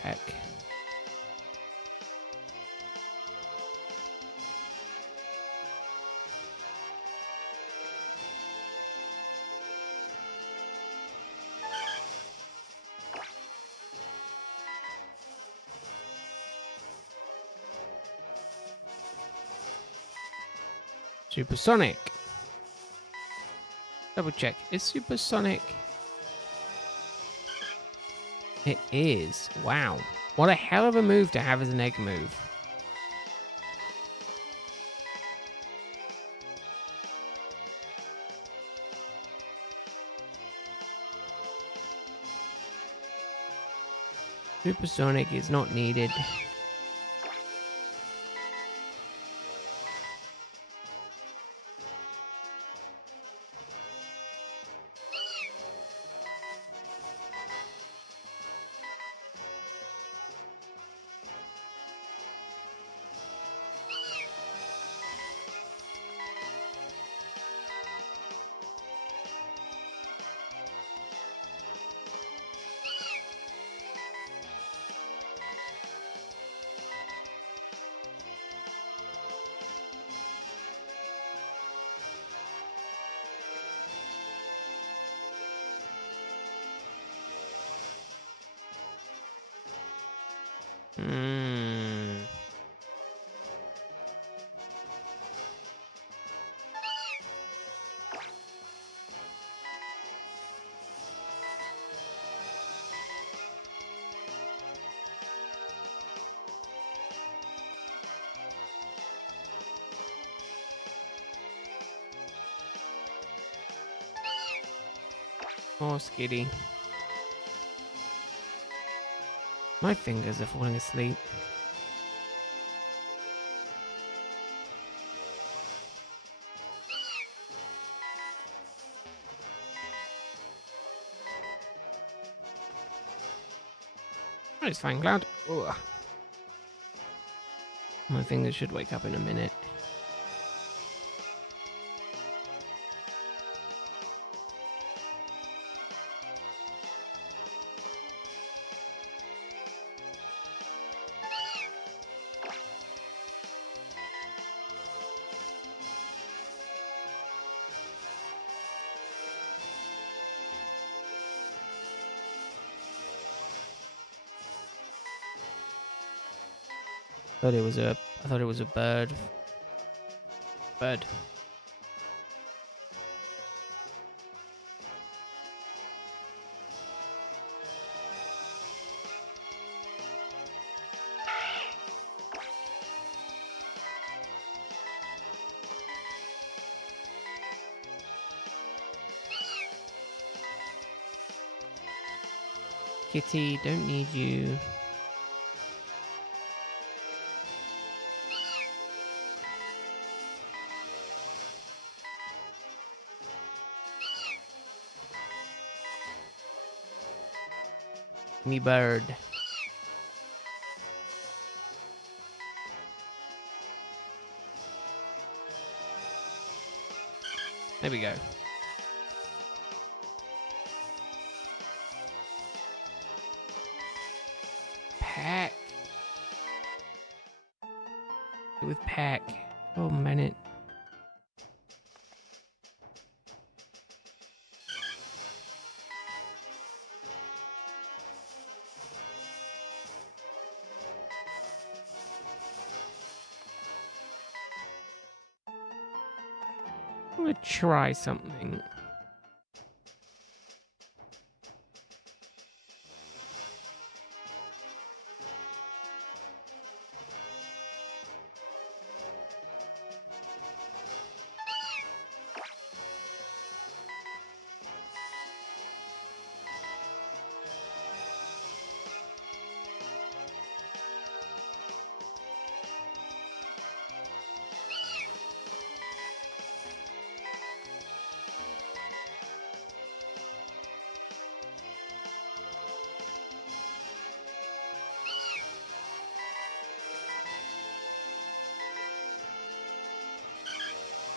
Heck. Supersonic. Double check. Is Supersonic? It is. Wow. What a hell of a move to have as an egg move. Supersonic is not needed. Hmm. Oh, Skitty. My fingers are falling asleep. Oh, it's fine, Cloud. Ugh. My fingers should wake up in a minute. I thought it was a bird. Bird. Kitty, don't need you. Me bird. There we go. Pack. With pack. Oh, minute. I'm gonna try something.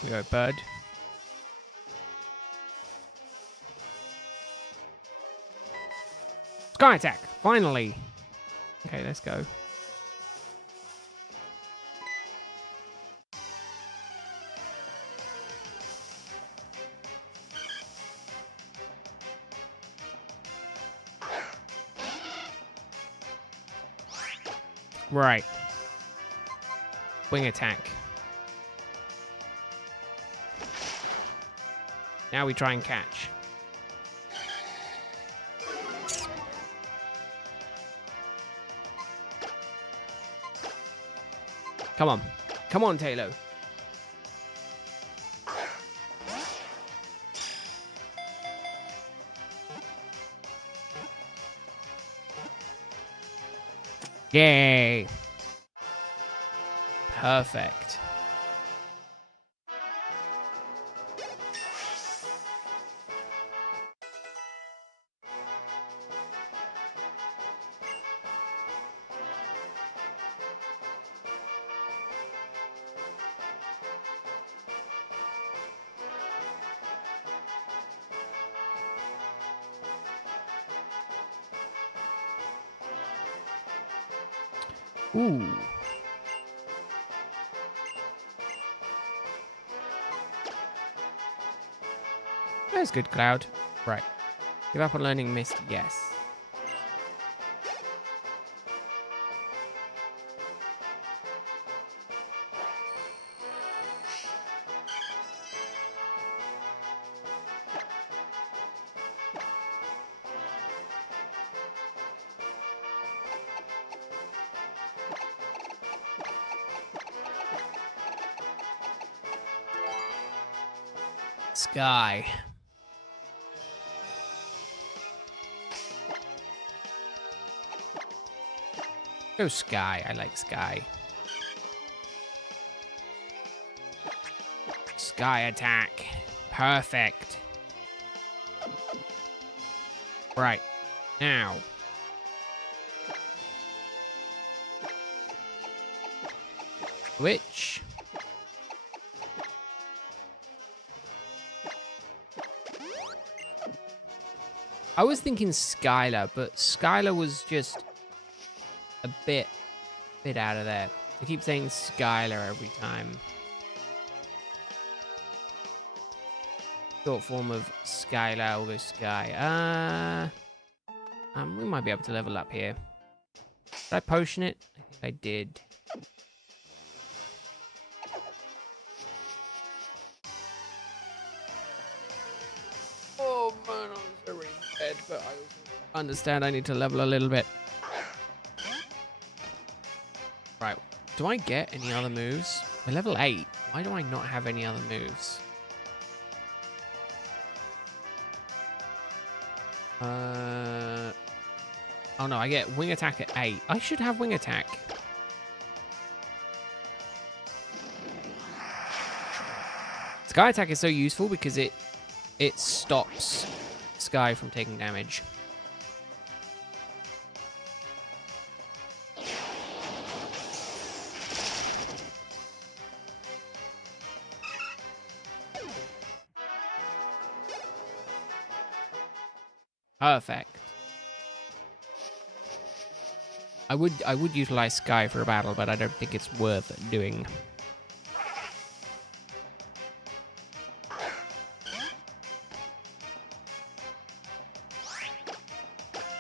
We go, bird. Sky attack, finally. Okay, let's go. Right. Wing attack. Now we try and catch. Come on. Come on, Taylor. Yay. Perfect. Ooh. That's good, Cloud. Right. Give up on learning Mist, yes. Sky. Go Sky. I like Sky. Sky attack. Perfect. Right. Now. Which? I was thinking Skylar, but Skylar was just a bit out of there. I keep saying Skylar every time. Short form of Skylar will go Sky. We might be able to level up here. Did I potion it? I think I did. Oh man, I'm already dead, but I also understand I need to level a little bit. Right, do I get any other moves? We're level 8. Why do I not have any other moves? Oh no, I get wing attack at 8. I should have wing attack. Sky attack is so useful because it stops Sky from taking damage. Perfect. I would utilize Sky for a battle, but I don't think it's worth doing.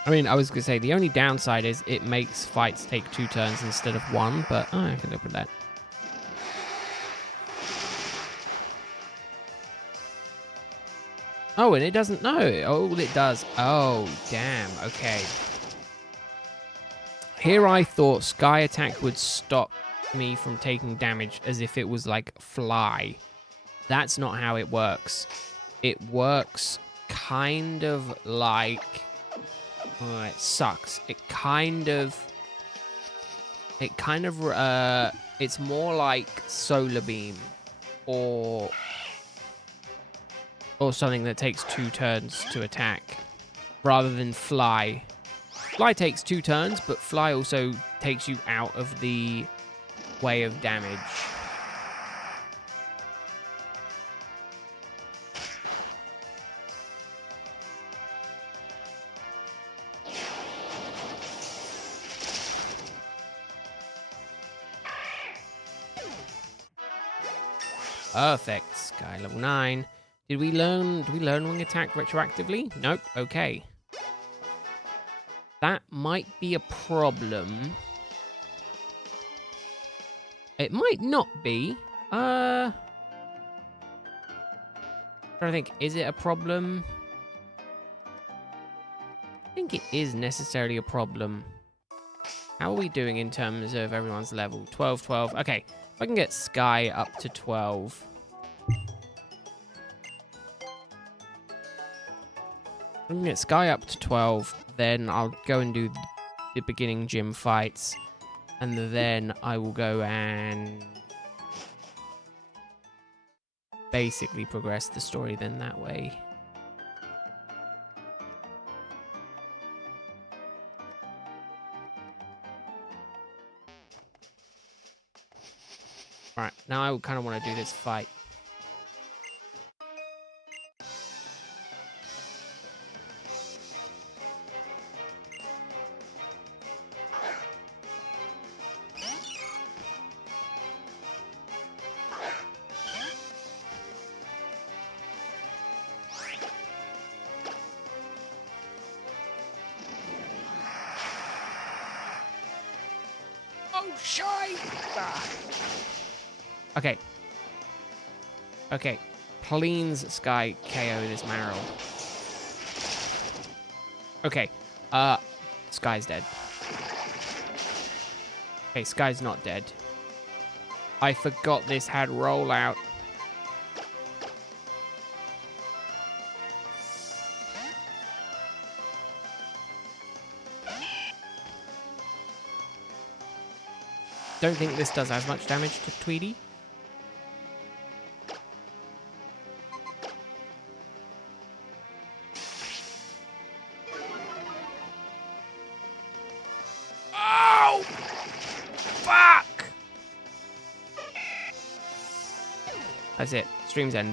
I mean, I was going to say, the only downside is it makes fights take 2 turns instead of 1, but I can live with that. Oh, and it doesn't know. Oh, it does. Oh, damn. Okay. Here I thought Sky Attack would stop me from taking damage as if it was like Fly. That's not how it works. It works kind of like... Oh, it sucks. It's more like Solar Beam or something that takes 2 turns to attack rather than Fly. Fly takes 2 turns, but Fly also takes you out of the way of damage. Perfect. Sky level 9. Did we learn wing attack retroactively? Nope. Okay. That might be a problem. It might not be. Trying to think, is it a problem? I think it is necessarily a problem. How are we doing in terms of everyone's level? 12, 12. Okay. If I can get Sky up to 12. If I can get Sky up to 12, then I'll go and do the beginning gym fights. And then I will go and basically progress the story then that way. Alright, now I kind of want to do this fight. Oh, shite! Okay. Okay. Please, Sky, KO this Marill. Okay. Sky's dead. Okay, Sky's not dead. I forgot this had rollout. don't think this does as much damage to Tweety. Oh! Fuck! That's it. Stream's ending.